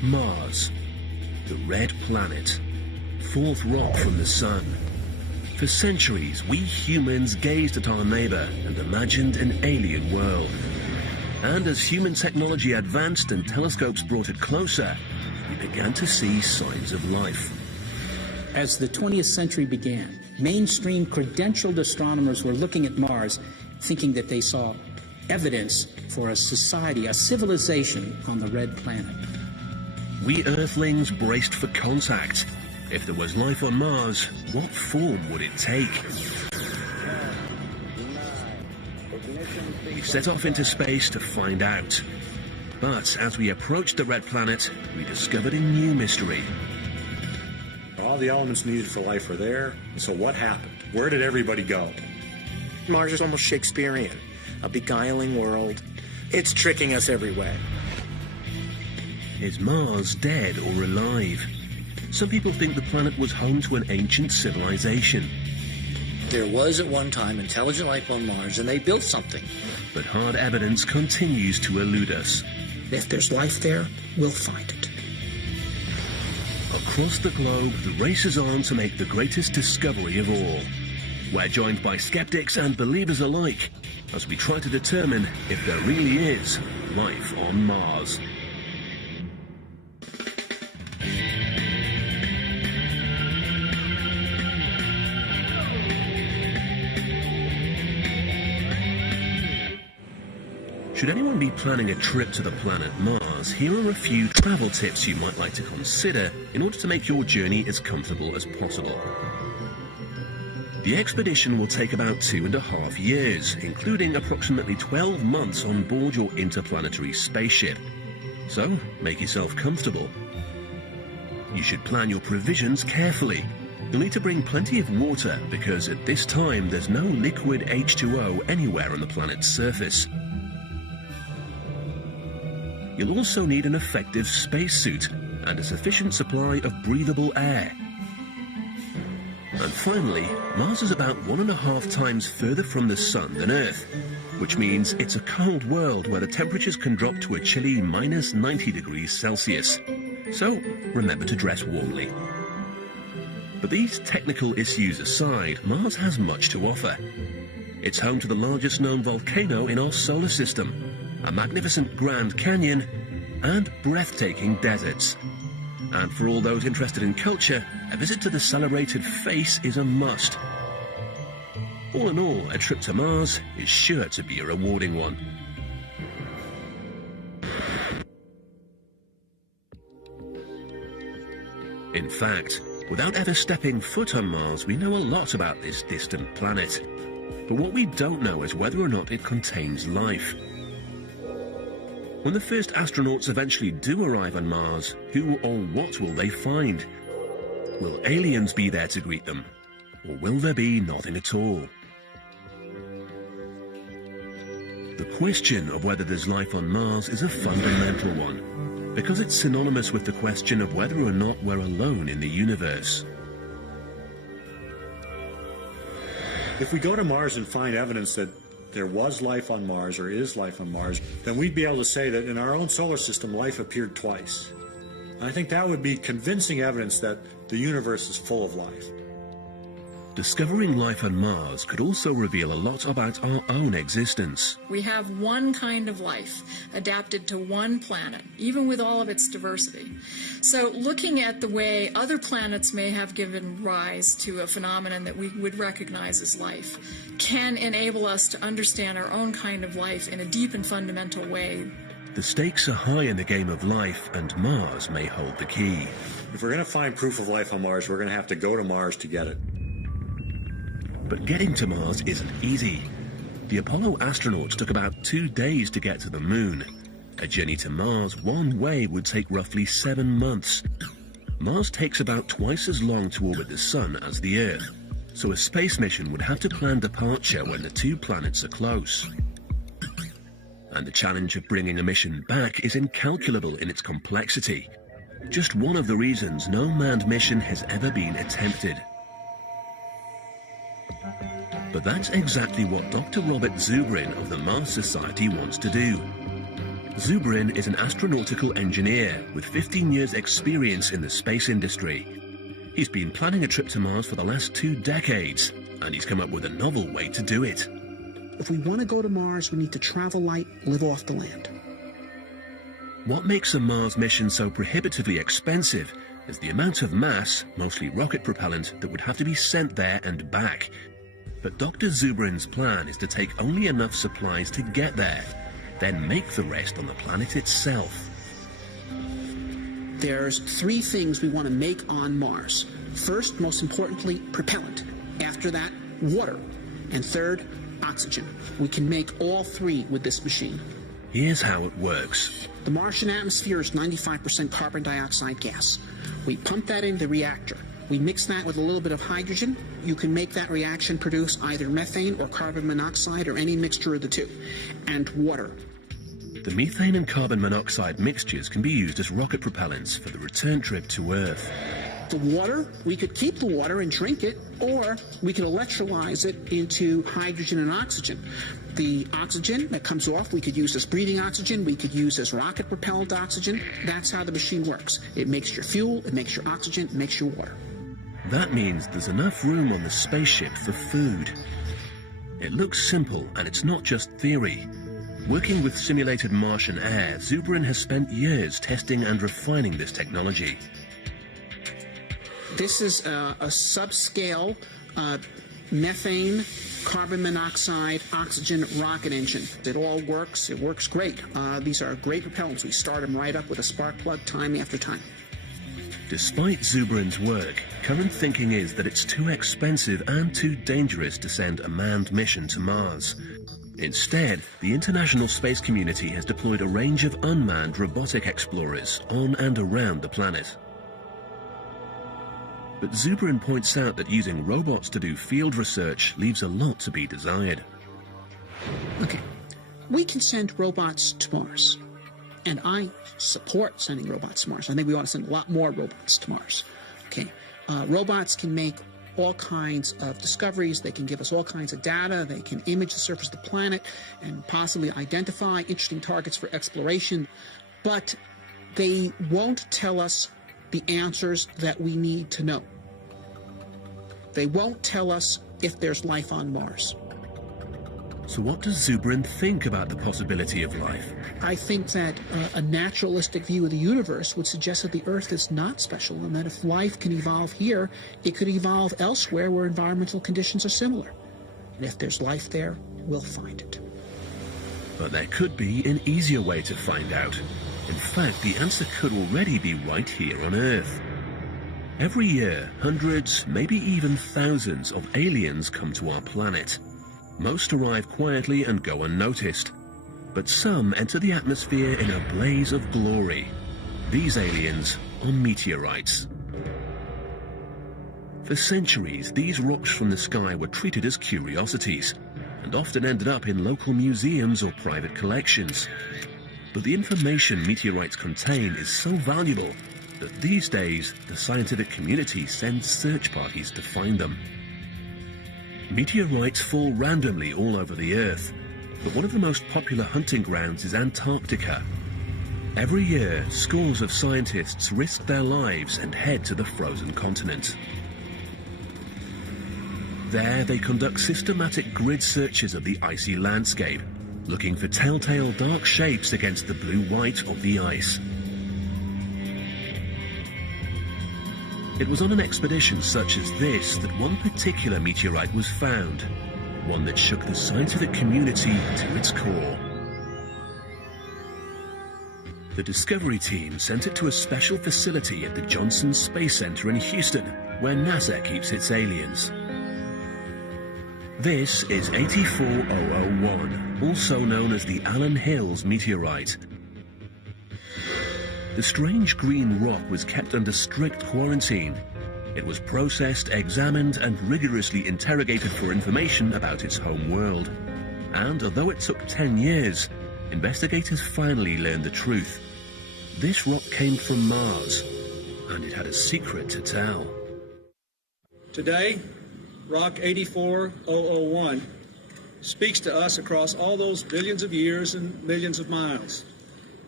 Mars, the red planet, fourth rock from the sun. For centuries, we humans gazed at our neighbor and imagined an alien world. And as human technology advanced and telescopes brought it closer, we began to see signs of life. As the 20th century began, mainstream credentialed astronomers were looking at Mars, thinking that they saw evidence for a society, a civilization on the red planet. We Earthlings braced for contact. If there was life on Mars, what form would it take? We set off into space to find out. But as we approached the red planet, we discovered a new mystery. All the elements needed for life were there. So what happened? Where did everybody go? Mars is almost Shakespearean, a beguiling world. It's tricking us every way. Is Mars dead or alive? Some people think the planet was home to an ancient civilization. There was at one time intelligent life on Mars, and they built something. But hard evidence continues to elude us. If there's life there, we'll find it. Across the globe, the race is on to make the greatest discovery of all. We're joined by skeptics and believers alike as we try to determine if there really is life on Mars. Should anyone be planning a trip to the planet Mars, here are a few travel tips you might like to consider in order to make your journey as comfortable as possible. The expedition will take about 2.5 years, including approximately 12 months on board your interplanetary spaceship. So, make yourself comfortable. You should plan your provisions carefully. You'll need to bring plenty of water because at this time there's no liquid H2O anywhere on the planet's surface. You'll also need an effective spacesuit and a sufficient supply of breathable air. And finally, Mars is about 1.5 times further from the Sun than Earth, which means it's a cold world where the temperatures can drop to a chilly -90 degrees Celsius. So remember to dress warmly. But these technical issues aside, Mars has much to offer. It's home to the largest known volcano in our solar system, a magnificent Grand Canyon, and breathtaking deserts. And for all those interested in culture, a visit to the celebrated Face is a must. All in all, a trip to Mars is sure to be a rewarding one. In fact, without ever stepping foot on Mars, we know a lot about this distant planet. But what we don't know is whether or not it contains life. When the first astronauts eventually do arrive on Mars, who or what will they find? Will aliens be there to greet them? Or will there be nothing at all? The question of whether there's life on Mars is a fundamental one, because it's synonymous with the question of whether or not we're alone in the universe. If we go to Mars and find evidence that there was life on Mars or is life on Mars, then we'd be able to say that in our own solar system, life appeared twice. And I think that would be convincing evidence that the universe is full of life. Discovering life on Mars could also reveal a lot about our own existence. We have one kind of life adapted to one planet, even with all of its diversity. So looking at the way other planets may have given rise to a phenomenon that we would recognize as life can enable us to understand our own kind of life in a deep and fundamental way. The stakes are high in the game of life, and Mars may hold the key. If we're going to find proof of life on Mars, we're going to have to go to Mars to get it. But getting to Mars isn't easy. The Apollo astronauts took about 2 days to get to the Moon. A journey to Mars one way would take roughly 7 months. Mars takes about twice as long to orbit the Sun as the Earth, so a space mission would have to plan departure when the two planets are close. And the challenge of bringing a mission back is incalculable in its complexity. Just one of the reasons no manned mission has ever been attempted. But that's exactly what Dr. Robert Zubrin of the Mars Society wants to do. Zubrin is an astronautical engineer with 15 years' experience in the space industry. He's been planning a trip to Mars for the last 2 decades, and he's come up with a novel way to do it. If we want to go to Mars, we need to travel light, live off the land. What makes a Mars mission so prohibitively expensive is the amount of mass, mostly rocket propellant, that would have to be sent there and back. But Dr. Zubrin's plan is to take only enough supplies to get there, then make the rest on the planet itself. There's 3 things we want to make on Mars. First, most importantly, propellant. After that, water. And third, oxygen. We can make all 3 with this machine. Here's how it works. The Martian atmosphere is 95% carbon dioxide gas. We pump that into the reactor. We mix that with a little bit of hydrogen. You can make that reaction produce either methane or carbon monoxide or any mixture of the 2. And water. The methane and carbon monoxide mixtures can be used as rocket propellants for the return trip to Earth. The water, we could keep the water and drink it, or we could electrolyze it into hydrogen and oxygen. The oxygen that comes off, we could use as breathing oxygen, we could use as rocket propelled oxygen. That's how the machine works. It makes your fuel, it makes your oxygen, it makes your water. That means there's enough room on the spaceship for food. It looks simple, and it's not just theory. Working with simulated Martian air, Zubrin has spent years testing and refining this technology. This is a subscale methane, carbon monoxide, oxygen rocket engine. It all works. It works great. These are great propellants. We start them right up with a spark plug time after time. Despite Zubrin's work, current thinking is that it's too expensive and too dangerous to send a manned mission to Mars. Instead, the international space community has deployed a range of unmanned robotic explorers on and around the planet. But Zubrin points out that using robots to do field research leaves a lot to be desired. Okay, we can send robots to Mars. And I support sending robots to Mars. I think we ought to send a lot more robots to Mars. Okay, robots can make all kinds of discoveries. They can give us all kinds of data. They can image the surface of the planet and possibly identify interesting targets for exploration. But they won't tell us the answers that we need to know. They won't tell us if there's life on Mars. So what does Zubrin think about the possibility of life? I think that a naturalistic view of the universe would suggest that the Earth is not special, and that if life can evolve here, it could evolve elsewhere where environmental conditions are similar. And if there's life there, we'll find it. But there could be an easier way to find out. In fact, the answer could already be right here on Earth. Every year, hundreds, maybe even thousands of aliens come to our planet. Most arrive quietly and go unnoticed, but some enter the atmosphere in a blaze of glory. These aliens are meteorites. For centuries, these rocks from the sky were treated as curiosities, and often ended up in local museums or private collections. But the information meteorites contain is so valuable that these days the scientific community sends search parties to find them. Meteorites fall randomly all over the Earth, but one of the most popular hunting grounds is Antarctica. Every year, scores of scientists risk their lives and head to the frozen continent. There, they conduct systematic grid searches of the icy landscape, looking for telltale dark shapes against the blue-white of the ice. It was on an expedition such as this that one particular meteorite was found, one that shook the scientific community to its core. The Discovery team sent it to a special facility at the Johnson Space Center in Houston, where NASA keeps its aliens. This is 84001, also known as the Allen Hills meteorite. The strange green rock was kept under strict quarantine. It was processed, examined, and rigorously interrogated for information about its home world. And although it took 10 years, investigators finally learned the truth. This rock came from Mars, and it had a secret to tell. Today, Rock 84001 speaks to us across all those billions of years and millions of miles.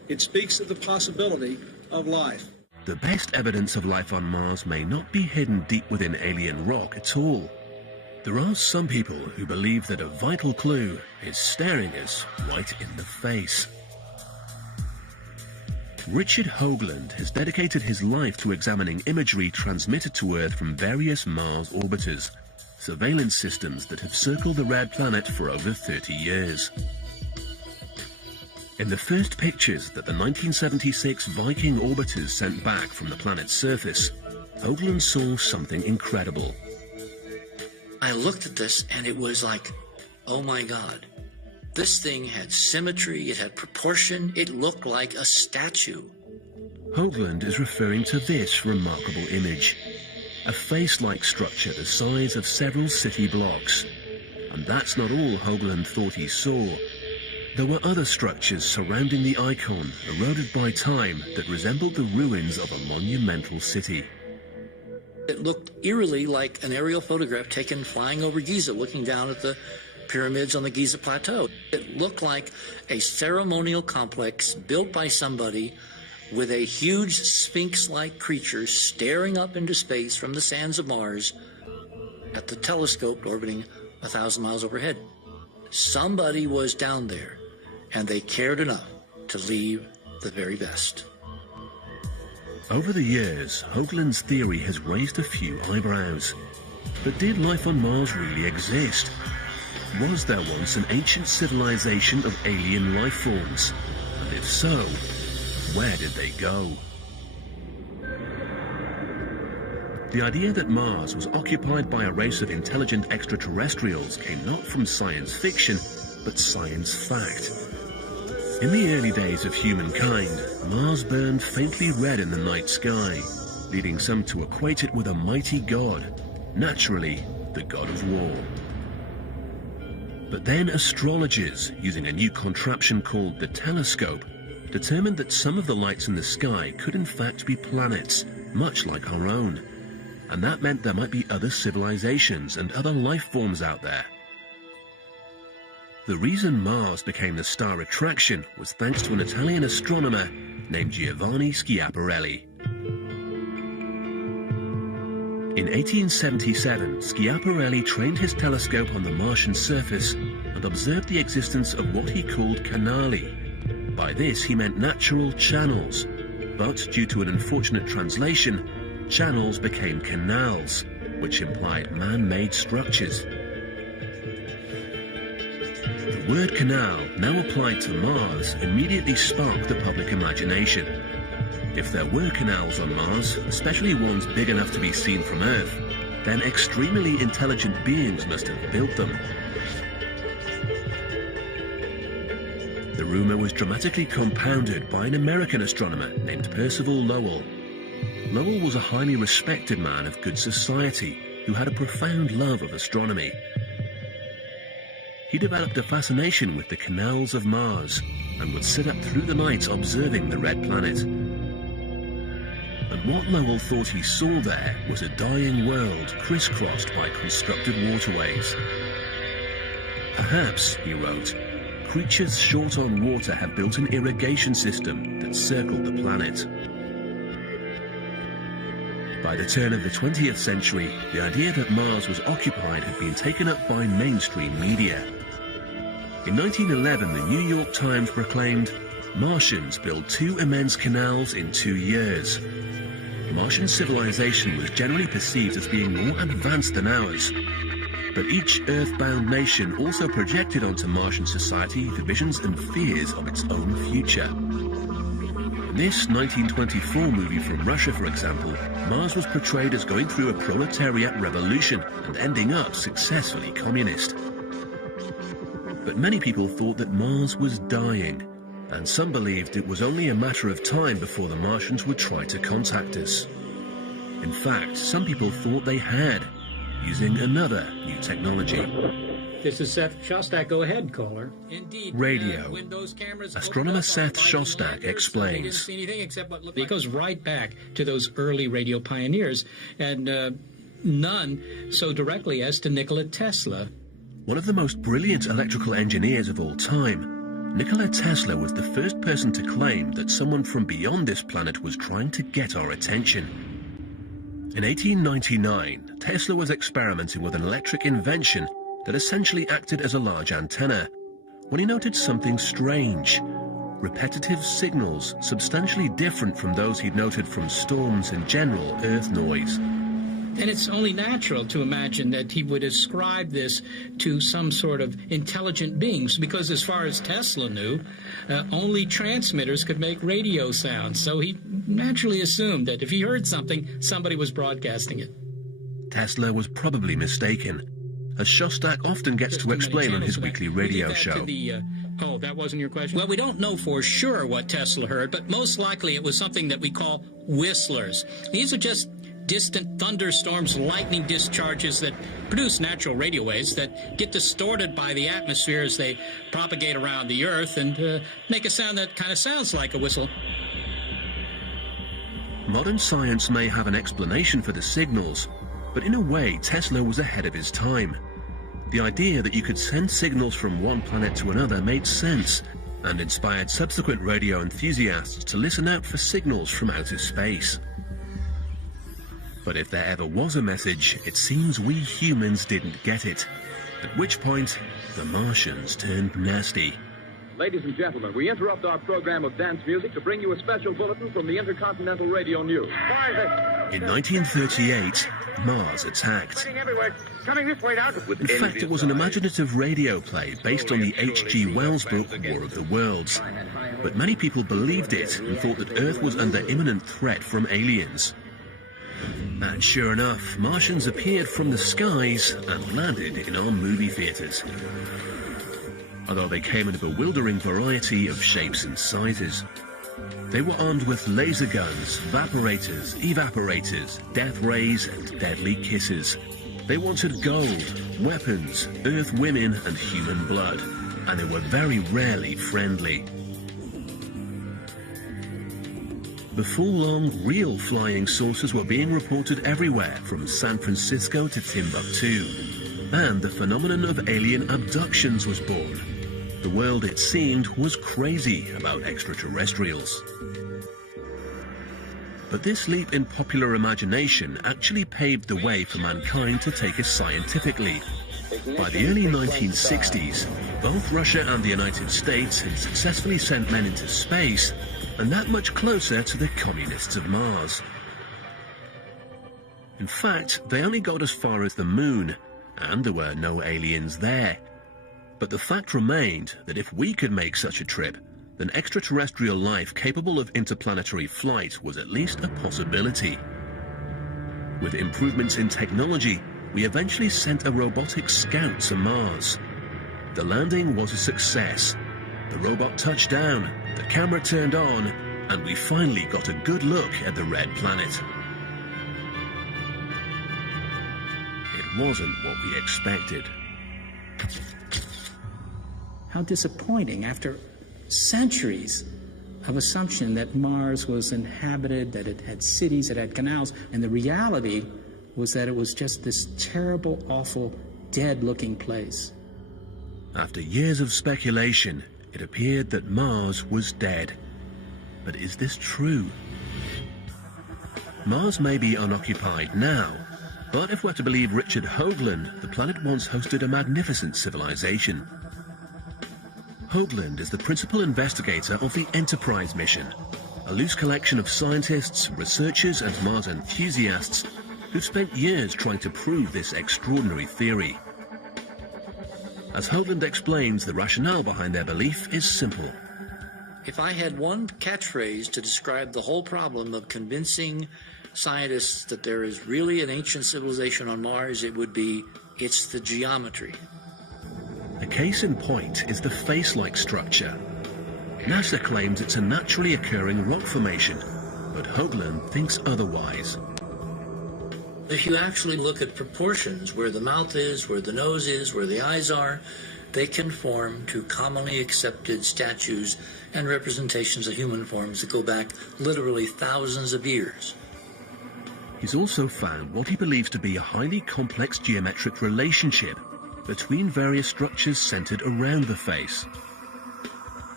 It speaks of the possibility of life. The best evidence of life on Mars may not be hidden deep within alien rock at all. There are some people who believe that a vital clue is staring us right in the face. Richard Hoagland has dedicated his life to examining imagery transmitted to Earth from various Mars orbiters, surveillance systems that have circled the red planet for over 30 years. In the first pictures that the 1976 Viking orbiters sent back from the planet's surface, Hoagland saw something incredible. I looked at this and it was like, oh my God. This thing had symmetry, it had proportion, it looked like a statue. Hoagland is referring to this remarkable image, a face-like structure the size of several city blocks. And that's not all Hoagland thought he saw. There were other structures surrounding the icon, eroded by time, that resembled the ruins of a monumental city. It looked eerily like an aerial photograph taken flying over Giza, looking down at the pyramids on the Giza Plateau. It looked like a ceremonial complex built by somebody with a huge sphinx-like creature staring up into space from the sands of Mars at the telescope orbiting 1,000 miles overhead. Somebody was down there, and they cared enough to leave the very best. Over the years, Hoagland's theory has raised a few eyebrows. But did life on Mars really exist? Was there once an ancient civilization of alien life forms? And if so, where did they go? The idea that Mars was occupied by a race of intelligent extraterrestrials came not from science fiction, but science fact. In the early days of humankind, Mars burned faintly red in the night sky, leading some to equate it with a mighty god, naturally, the god of war. But then astrologers, using a new contraption called the telescope, determined that some of the lights in the sky could in fact be planets, much like our own. And that meant there might be other civilizations and other life forms out there. The reason Mars became the star attraction was thanks to an Italian astronomer named Giovanni Schiaparelli. In 1877, Schiaparelli trained his telescope on the Martian surface and observed the existence of what he called canali. By this he meant natural channels, but due to an unfortunate translation, channels became canals, which implied man-made structures. The word canal, now applied to Mars, immediately sparked the public imagination. If there were canals on Mars, especially ones big enough to be seen from Earth, then extremely intelligent beings must have built them. The rumor was dramatically compounded by an American astronomer named Percival Lowell. Lowell was a highly respected man of good society who had a profound love of astronomy. He developed a fascination with the canals of Mars and would sit up through the night observing the red planet. And what Lowell thought he saw there was a dying world crisscrossed by constructed waterways. Perhaps, he wrote, creatures short on water have built an irrigation system that circled the planet. By the turn of the 20th century, the idea that Mars was occupied had been taken up by mainstream media. In 1911, the New York Times proclaimed, "Martians build 2 immense canals in 2 years." Martian civilization was generally perceived as being more advanced than ours. But each Earth-bound nation also projected onto Martian society the visions and fears of its own future. In this 1924 movie from Russia, for example, Mars was portrayed as going through a proletariat revolution and ending up successfully communist. But many people thought that Mars was dying, and some believed it was only a matter of time before the Martians would try to contact us. In fact, some people thought they had, using another new technology. This is Seth Shostak. Go ahead, caller. Indeed. Radio. When those cameras Astronomer opened up Seth on Shostak They didn't explains. see anything except what looked like. It goes right back to those early radio pioneers, and none so directly as to Nikola Tesla. One of the most brilliant electrical engineers of all time, Nikola Tesla was the first person to claim that someone from beyond this planet was trying to get our attention. In 1899, Tesla was experimenting with an electric invention that essentially acted as a large antenna when he noted something strange: repetitive signals substantially different from those he'd noted from storms and general Earth noise. And it's only natural to imagine that he would ascribe this to some sort of intelligent beings, because as far as Tesla knew, only transmitters could make radio sounds. So he naturally assumed that if he heard something, somebody was broadcasting it. Tesla was probably mistaken, as Shostak often gets to explain on his weekly radio show. Oh, that wasn't your question? Well, we don't know for sure what Tesla heard, but most likely it was something that we call whistlers. These are just distant thunderstorms, lightning discharges that produce natural radio waves that get distorted by the atmosphere as they propagate around the Earth and make a sound that kind of sounds like a whistle. Modern science may have an explanation for the signals, but in a way Tesla was ahead of his time. The idea that you could send signals from one planet to another made sense and inspired subsequent radio enthusiasts to listen out for signals from outer space. But if there ever was a message, it seems we humans didn't get it. At which point, the Martians turned nasty. Ladies and gentlemen, we interrupt our program of dance music to bring you a special bulletin from the Intercontinental Radio News. In 1938, Mars attacked. In fact, it was an imaginative radio play based on the H.G. Wells book War of the Worlds. But many people believed it and thought that Earth was under imminent threat from aliens. And sure enough, Martians appeared from the skies and landed in our movie theaters. Although they came in a bewildering variety of shapes and sizes. They were armed with laser guns, vaporators, evaporators, death rays, and deadly kisses. They wanted gold, weapons, Earth women, and human blood. And they were very rarely friendly. Before long, real flying saucers were being reported everywhere, from San Francisco to Timbuktu. And the phenomenon of alien abductions was born. The world, it seemed, was crazy about extraterrestrials. But this leap in popular imagination actually paved the way for mankind to take us scientifically. By the early 1960s, both Russia and the United States had successfully sent men into space, and that much closer to the communists of Mars. In fact, they only got as far as the moon, and there were no aliens there. But the fact remained that if we could make such a trip, then extraterrestrial life capable of interplanetary flight was at least a possibility. With improvements in technology, we eventually sent a robotic scout to Mars. The landing was a success. The robot touched down, the camera turned on, and we finally got a good look at the red planet. It wasn't what we expected. How disappointing, after centuries of assumption that Mars was inhabited, that it had cities, it had canals, and the reality was that it was just this terrible, awful, dead-looking place. After years of speculation, it appeared that Mars was dead. But is this true? Mars may be unoccupied now, but if we're to believe Richard Hoagland, the planet once hosted a magnificent civilization. Hoagland is the principal investigator of the Enterprise mission, a loose collection of scientists, researchers, and Mars enthusiasts who've spent years trying to prove this extraordinary theory. As Hoagland explains, the rationale behind their belief is simple. If I had one catchphrase to describe the whole problem of convincing scientists that there is really an ancient civilization on Mars, it would be, it's the geometry. A case in point is the face-like structure. NASA claims it's a naturally occurring rock formation, but Hoagland thinks otherwise. If you actually look at proportions, where the mouth is, where the nose is, where the eyes are, they conform to commonly accepted statues and representations of human forms that go back literally thousands of years. He's also found what he believes to be a highly complex geometric relationship between various structures centered around the face.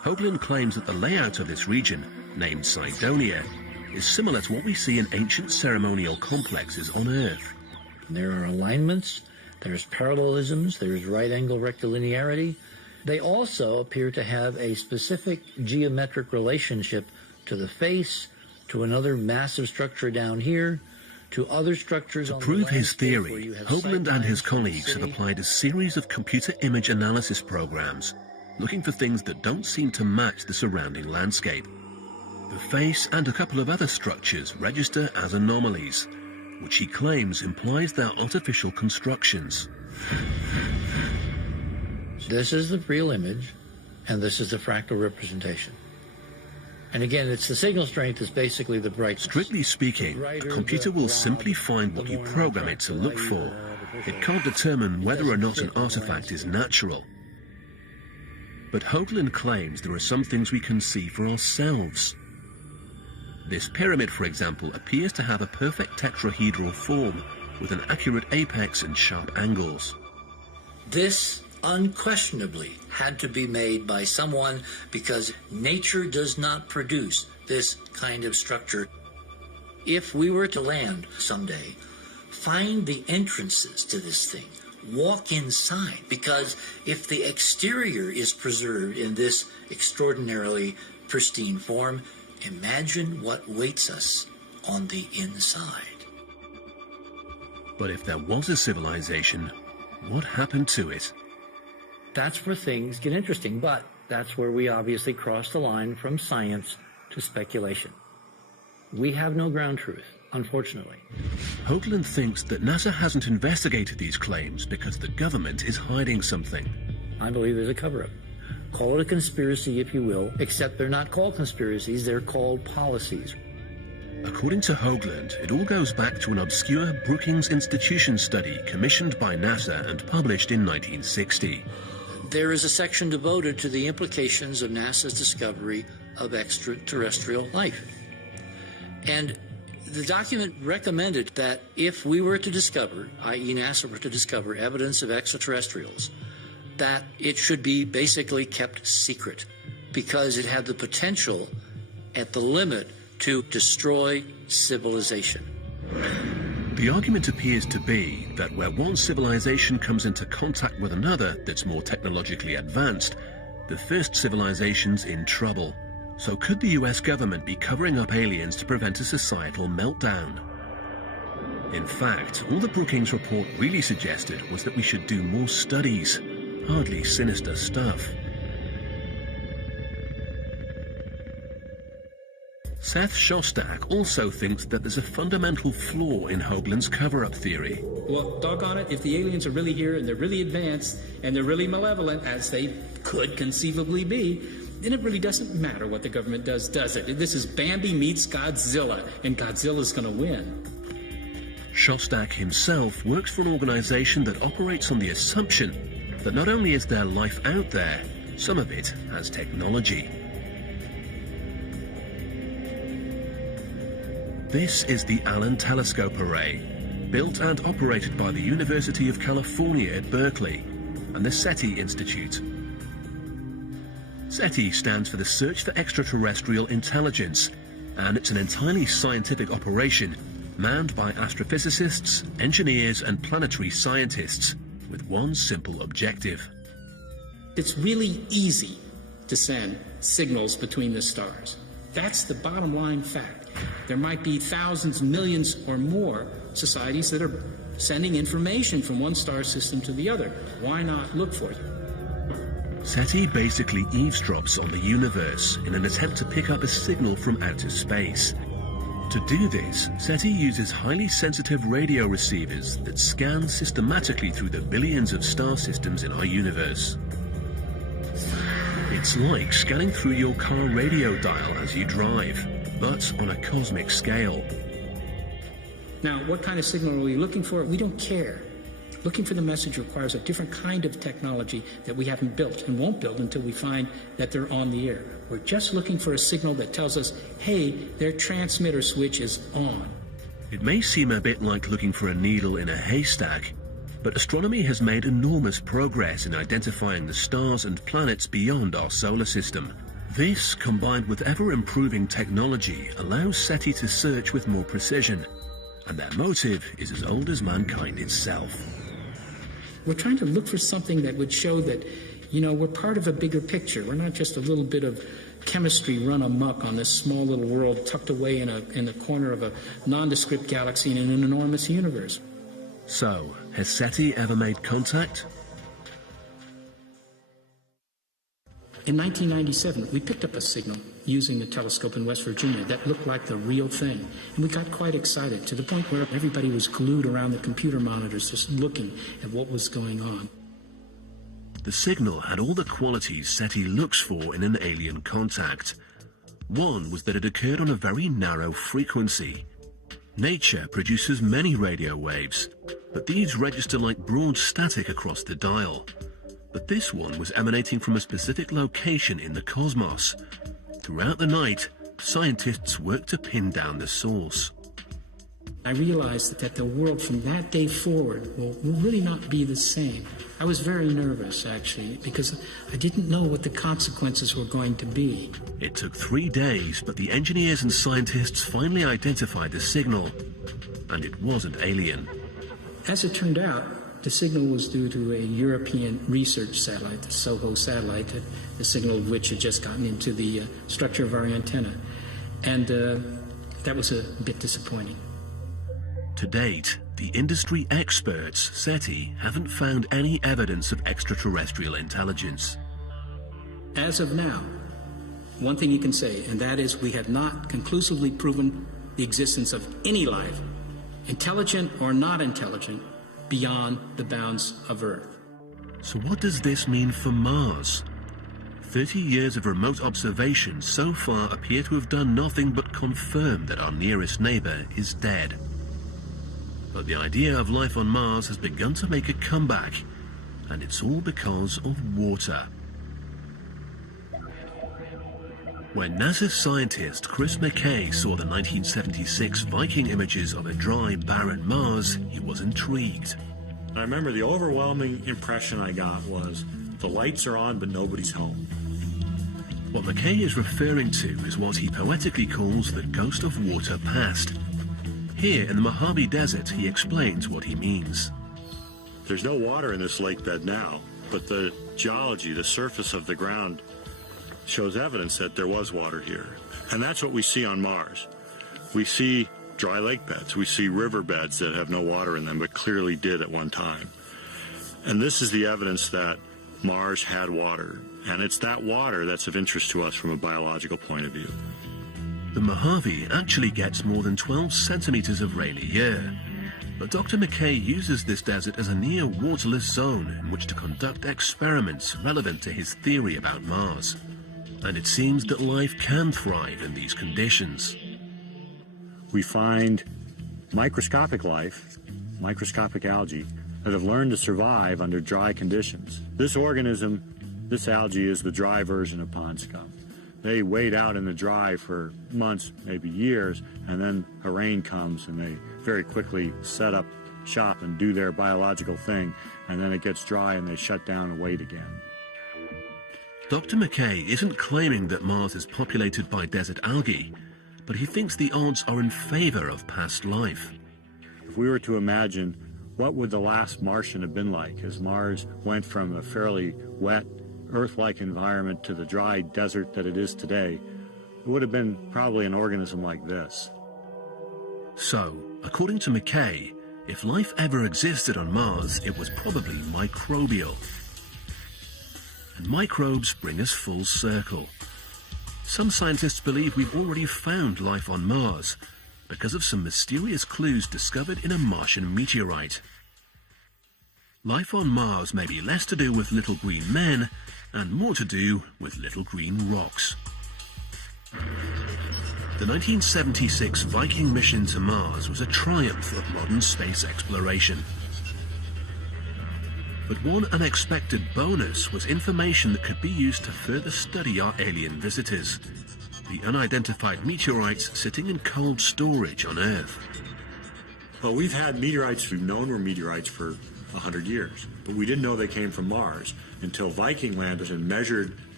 Hoagland claims that the layout of this region, named Cydonia, is similar to what we see in ancient ceremonial complexes on Earth. There are alignments, there's parallelisms, there's right-angle rectilinearity. They also appear to have a specific geometric relationship to the face, to another massive structure down here, to other structures. To prove his theory, Hoagland and his colleagues have applied a series of computer image analysis programs, looking for things that don't seem to match the surrounding landscape. The face and a couple of other structures register as anomalies, which he claims implies they're artificial constructions. This is the real image, and this is the fractal representation. And again, it's the signal strength is basically the brightness. Strictly speaking, a computer will simply find what you program it to look for. It can't determine whether or not an artifact is natural. But Hoagland claims there are some things we can see for ourselves. This pyramid, for example, appears to have a perfect tetrahedral form with an accurate apex and sharp angles. This unquestionably had to be made by someone, because nature does not produce this kind of structure. If we were to land someday, find the entrances to this thing, walk inside, because if the exterior is preserved in this extraordinarily pristine form, imagine what waits us on the inside. But if there was a civilization, what happened to it? That's where things get interesting, but that's where we obviously cross the line from science to speculation. We have no ground truth, unfortunately. Hoagland thinks that NASA hasn't investigated these claims because the government is hiding something. I believe there's a cover-up. Call it a conspiracy if you will, except they're not called conspiracies, they're called policies. According to Hoagland, it all goes back to an obscure Brookings Institution study commissioned by NASA and published in 1960. There is a section devoted to the implications of NASA's discovery of extraterrestrial life. And the document recommended that if we were to discover, i.e. NASA were to discover evidence of extraterrestrials, that it should be basically kept secret, because it had the potential at the limit to destroy civilization. The argument appears to be that where one civilization comes into contact with another that's more technologically advanced, the first civilization's in trouble. So could the US government be covering up aliens to prevent a societal meltdown? In fact, all the Brookings report really suggested was that we should do more studies. Hardly sinister stuff. Seth Shostak also thinks that there's a fundamental flaw in Hoagland's cover-up theory. Well, doggone it, if the aliens are really here and they're really advanced and they're really malevolent, as they could conceivably be, then it really doesn't matter what the government does it? This is Bambi meets Godzilla, and Godzilla's going to win. Shostak himself works for an organization that operates on the assumption that not only is there life out there, some of it has technology. This is the Allen Telescope Array, built and operated by the University of California at Berkeley and the SETI Institute. SETI stands for the Search for Extraterrestrial Intelligence, and it's an entirely scientific operation manned by astrophysicists, engineers, and planetary scientists, with one simple objective. It's really easy to send signals between the stars. That's the bottom line fact. There might be thousands, millions, or more societies that are sending information from one star system to the other. Why not look for it? SETI basically eavesdrops on the universe in an attempt to pick up a signal from outer space. To do this, SETI uses highly sensitive radio receivers that scan systematically through the billions of star systems in our universe. It's like scanning through your car radio dial as you drive, but on a cosmic scale. Now, what kind of signal are we looking for? We don't care. Looking for the message requires a different kind of technology that we haven't built and won't build until we find that they're on the air. We're just looking for a signal that tells us, hey, their transmitter switch is on. It may seem a bit like looking for a needle in a haystack, but astronomy has made enormous progress in identifying the stars and planets beyond our solar system. This, combined with ever-improving technology, allows SETI to search with more precision, and their motive is as old as mankind itself. We're trying to look for something that would show that, we're part of a bigger picture. We're not just a little bit of chemistry run amok on this small little world tucked away in the corner of a nondescript galaxy in an enormous universe. So, has SETI ever made contact? In 1997, we picked up a signal using a telescope in West Virginia that looked like the real thing. And we got quite excited to the point where everybody was glued around the computer monitors just looking at what was going on. The signal had all the qualities SETI looks for in an alien contact. One was that it occurred on a very narrow frequency. Nature produces many radio waves, but these register like broad static across the dial. But this one was emanating from a specific location in the cosmos. Throughout the night, scientists worked to pin down the source. I realized that the world from that day forward will really not be the same. I was very nervous, actually, because I didn't know what the consequences were going to be. It took 3 days, but the engineers and scientists finally identified the signal, and it wasn't alien. As it turned out, the signal was due to a European research satellite, the SOHO satellite, the signal of which had just gotten into the structure of our antenna. And that was a bit disappointing. To date, the industry experts, SETI, haven't found any evidence of extraterrestrial intelligence. As of now, one thing you can say, and that is we have not conclusively proven the existence of any life, intelligent or not intelligent, beyond the bounds of Earth. So what does this mean for Mars? 30 years of remote observation so far appear to have done nothing but confirm that our nearest neighbor is dead. But the idea of life on Mars has begun to make a comeback, and it's all because of water. When NASA scientist Chris McKay saw the 1976 Viking images of a dry, barren Mars, he was intrigued. I remember the overwhelming impression I got was the lights are on, but nobody's home. What McKay is referring to is what he poetically calls the ghost of water past. Here in the Mojave Desert, he explains what he means. There's no water in this lake bed now, but the geology, the surface of the ground, shows evidence that there was water here. And that's what we see on Mars. We see dry lake beds. We see river beds that have no water in them, but clearly did at one time. And this is the evidence that Mars had water. And it's that water that's of interest to us from a biological point of view. The Mojave actually gets more than 12 centimeters of rain a year. But Dr. McKay uses this desert as a near waterless zone in which to conduct experiments relevant to his theory about Mars. And it seems that life can thrive in these conditions. We find microscopic life, microscopic algae, that have learned to survive under dry conditions. This organism, this algae, is the dry version of pond scum. They wait out in the dry for months, maybe years, and then a rain comes and they very quickly set up shop and do their biological thing, and then it gets dry and they shut down and wait again. Dr. McKay isn't claiming that Mars is populated by desert algae, but he thinks the odds are in favor of past life. If we were to imagine what would the last Martian have been like as Mars went from a fairly wet, Earth-like environment to the dry desert that it is today, it would have been probably an organism like this. So, according to McKay, if life ever existed on Mars, it was probably microbial. And microbes bring us full circle. Some scientists believe we've already found life on Mars because of some mysterious clues discovered in a Martian meteorite. Life on Mars may be less to do with little green men and more to do with little green rocks. The 1976 Viking mission to Mars was a triumph of modern space exploration. But one unexpected bonus was information that could be used to further study our alien visitors, the unidentified meteorites sitting in cold storage on Earth. Well, we've had meteorites we've known were meteorites for 100 years, but we didn't know they came from Mars until Viking landed and measured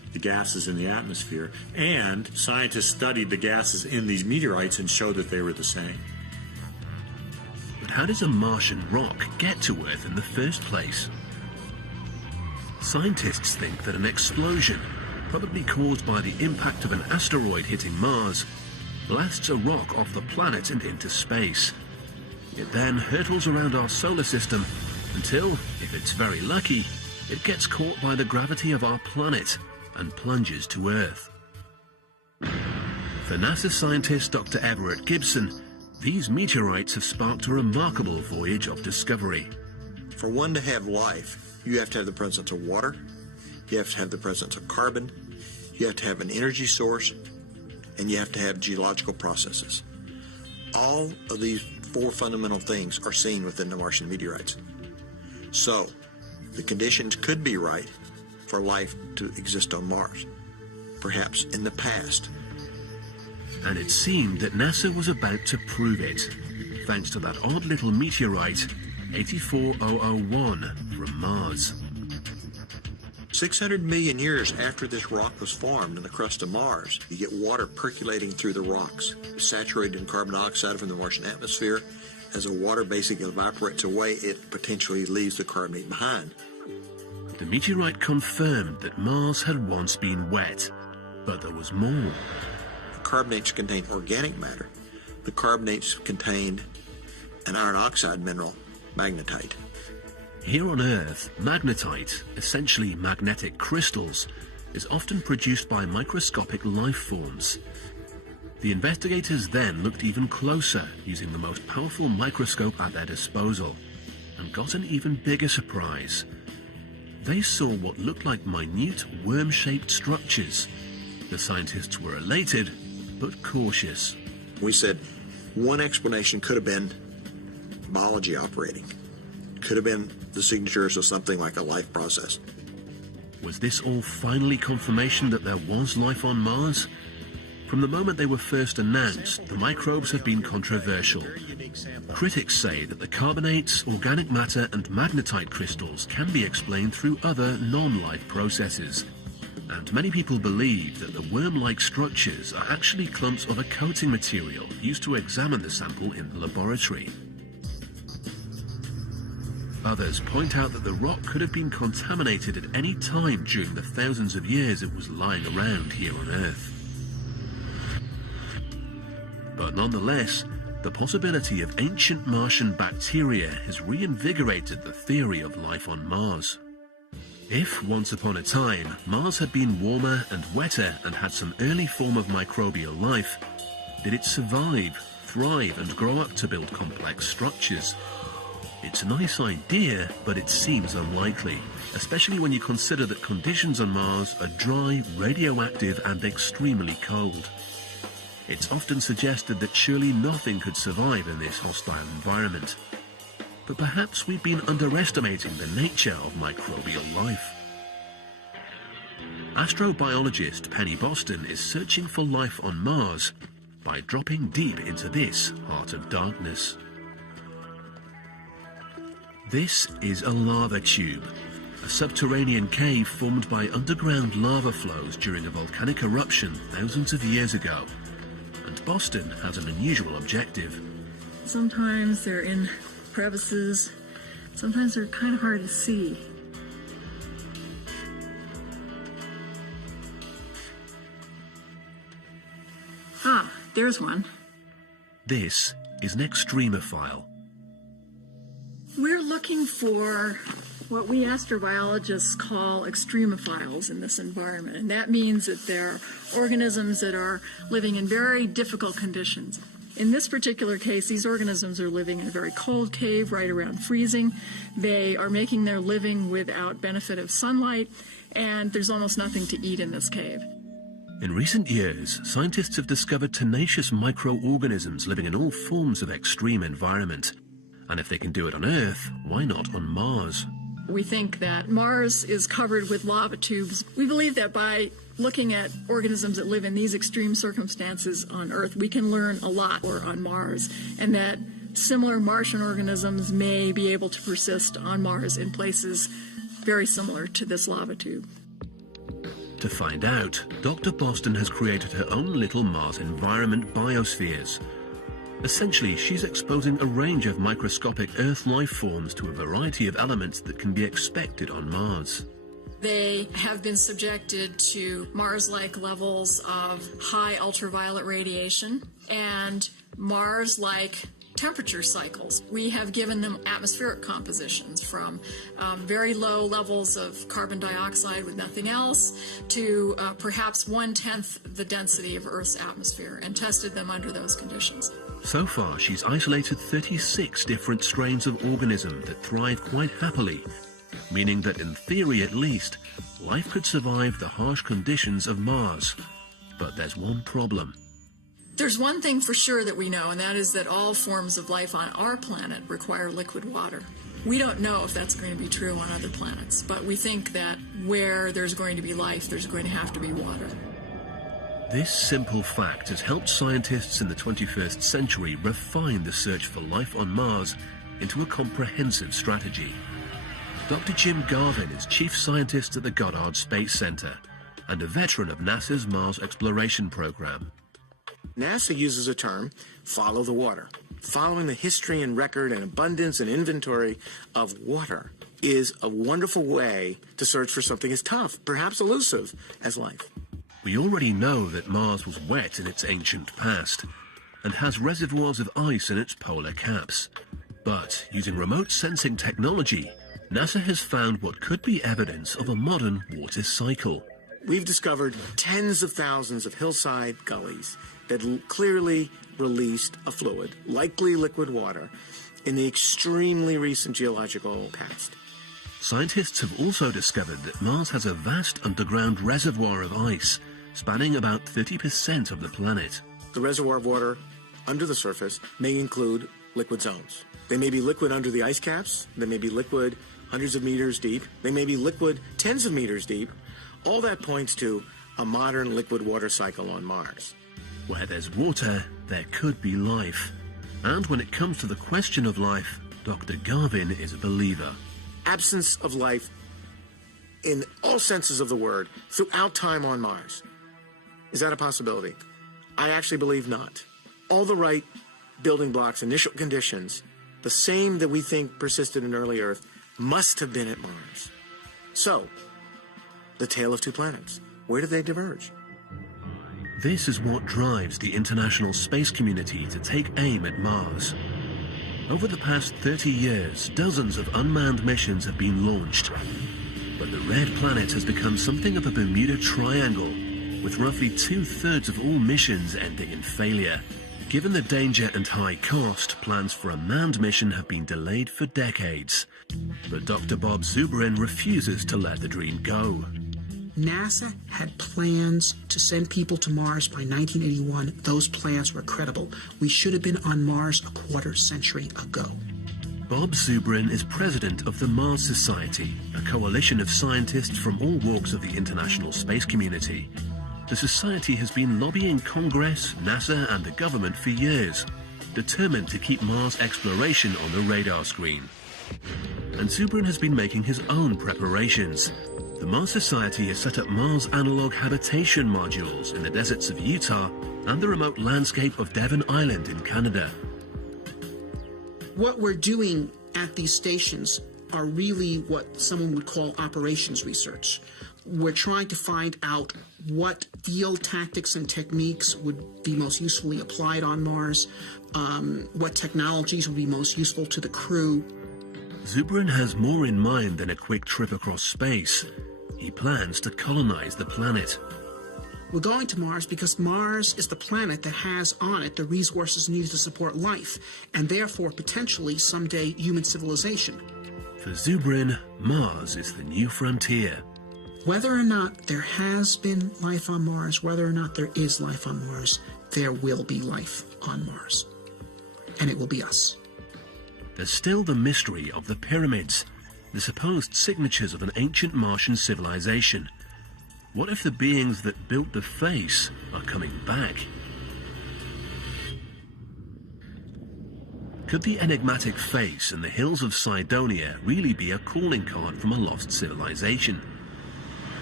the gases in the atmosphere, and scientists studied the gases in these meteorites and showed that they were the same. But how does a Martian rock get to Earth in the first place? Scientists think that an explosion, probably caused by the impact of an asteroid hitting Mars, blasts a rock off the planet and into space. It then hurtles around our solar system until, if it's very lucky, it gets caught by the gravity of our planet and plunges to Earth. For NASA scientist Dr. Everett Gibson, these meteorites have sparked a remarkable voyage of discovery. For one to have life, you have to have the presence of water, you have to have the presence of carbon, you have to have an energy source, and you have to have geological processes. All of these four fundamental things are seen within the Martian meteorites. So, the conditions could be right for life to exist on Mars, perhaps in the past. And it seemed that NASA was about to prove it, thanks to that odd little meteorite, 84001, from Mars. 600 million years after this rock was formed in the crust of Mars, you get water percolating through the rocks, saturated in carbon dioxide from the Martian atmosphere. As the water basically evaporates away, it potentially leaves the carbonate behind. The meteorite confirmed that Mars had once been wet, but there was more. The carbonates contain organic matter. The carbonates contained an iron oxide mineral, magnetite. Here on Earth, magnetite, essentially magnetic crystals, is often produced by microscopic life forms. The investigators then looked even closer using the most powerful microscope at their disposal and got an even bigger surprise. They saw what looked like minute worm-shaped structures. The scientists were elated, but cautious. We said one explanation could have been biology operating. Could have been the signatures of something like a life process. Was this all finally confirmation that there was life on Mars? From the moment they were first announced, the microbes have been controversial. Critics say that the carbonates, organic matter and magnetite crystals can be explained through other non-life processes. And many people believe that the worm-like structures are actually clumps of a coating material used to examine the sample in the laboratory. Others point out that the rock could have been contaminated at any time during the thousands of years it was lying around here on Earth. But nonetheless, the possibility of ancient Martian bacteria has reinvigorated the theory of life on Mars. If, once upon a time, Mars had been warmer and wetter and had some early form of microbial life, did it survive, thrive and grow up to build complex structures? It's a nice idea, but it seems unlikely, especially when you consider that conditions on Mars are dry, radioactive and extremely cold. It's often suggested that surely nothing could survive in this hostile environment. But perhaps we've been underestimating the nature of microbial life. Astrobiologist Penny Boston is searching for life on Mars by dropping deep into this heart of darkness. This is a lava tube, a subterranean cave formed by underground lava flows during a volcanic eruption thousands of years ago. And Boston has an unusual objective. Sometimes they're in crevices, sometimes they're kind of hard to see. Ah, there's one. This is an extremophile. We're looking for what we astrobiologists call extremophiles in this environment, and that means that they're organisms that are living in very difficult conditions. In this particular case, these organisms are living in a very cold cave right around freezing. They are making their living without benefit of sunlight, and there's almost nothing to eat in this cave. In recent years, scientists have discovered tenacious microorganisms living in all forms of extreme environment. And if they can do it on Earth, why not on Mars? We think that Mars is covered with lava tubes. We believe that by looking at organisms that live in these extreme circumstances on Earth, we can learn a lot more on Mars, and that similar Martian organisms may be able to persist on Mars in places very similar to this lava tube. To find out, Dr. Boston has created her own little Mars environment biospheres. Essentially, she's exposing a range of microscopic Earth life forms to a variety of elements that can be expected on Mars. They have been subjected to Mars-like levels of high ultraviolet radiation and Mars-like temperature cycles. We have given them atmospheric compositions from very low levels of carbon dioxide with nothing else to perhaps 1/10 the density of Earth's atmosphere and tested them under those conditions. So far, she's isolated 36 different strains of organism that thrive quite happily, meaning that in theory at least, life could survive the harsh conditions of Mars. But there's one problem. There's one thing for sure that we know, and that is that all forms of life on our planet require liquid water. We don't know if that's going to be true on other planets, but we think that where there's going to be life, there's going to have to be water. This simple fact has helped scientists in the 21st century refine the search for life on Mars into a comprehensive strategy. Dr. Jim Garvin is chief scientist at the Goddard Space Center and a veteran of NASA's Mars exploration program. NASA uses a term, follow the water. Following the history and record and abundance and inventory of water is a wonderful way to search for something as tough, perhaps elusive, as life. We already know that Mars was wet in its ancient past and has reservoirs of ice in its polar caps. But using remote sensing technology, NASA has found what could be evidence of a modern water cycle. We've discovered tens of thousands of hillside gullies that clearly released a fluid, likely liquid water, in the extremely recent geological past. Scientists have also discovered that Mars has a vast underground reservoir of ice, spanning about 30% of the planet. The reservoir of water under the surface may include liquid zones. They may be liquid under the ice caps, they may be liquid hundreds of meters deep, they may be liquid tens of meters deep. All that points to a modern liquid water cycle on Mars. Where there's water, there could be life. And when it comes to the question of life, Dr. Garvin is a believer. Absence of life in all senses of the word throughout time on Mars. Is that a possibility? I actually believe not. All the right building blocks, initial conditions, the same that we think persisted in early Earth, must have been at Mars. So, the tale of two planets. Where do they diverge? This is what drives the international space community to take aim at Mars. Over the past 30 years, dozens of unmanned missions have been launched. But the red planet has become something of a Bermuda Triangle, with roughly 2/3 of all missions ending in failure. Given the danger and high cost, plans for a manned mission have been delayed for decades. But Dr. Bob Zubrin refuses to let the dream go. NASA had plans to send people to Mars by 1981. Those plans were credible. We should have been on Mars a quarter century ago. Bob Zubrin is president of the Mars Society, a coalition of scientists from all walks of the international space community. The Society has been lobbying Congress, NASA, and the government for years, determined to keep Mars exploration on the radar screen. And Zubrin has been making his own preparations. The Mars Society has set up Mars analog habitation modules in the deserts of Utah and the remote landscape of Devon Island in Canada. What we're doing at these stations are really what someone would call operations research. We're trying to find out what field tactics and techniques would be most usefully applied on Mars, what technologies would be most useful to the crew. Zubrin has more in mind than a quick trip across space. He plans to colonize the planet. We're going to Mars because Mars is the planet that has on it the resources needed to support life, and therefore potentially someday human civilization. For Zubrin, Mars is the new frontier. Whether or not there has been life on Mars, whether or not there is life on Mars, there will be life on Mars. And it will be us. There's still the mystery of the pyramids, the supposed signatures of an ancient Martian civilization. What if the beings that built the face are coming back? Could the enigmatic face in the hills of Cydonia really be a calling card from a lost civilization?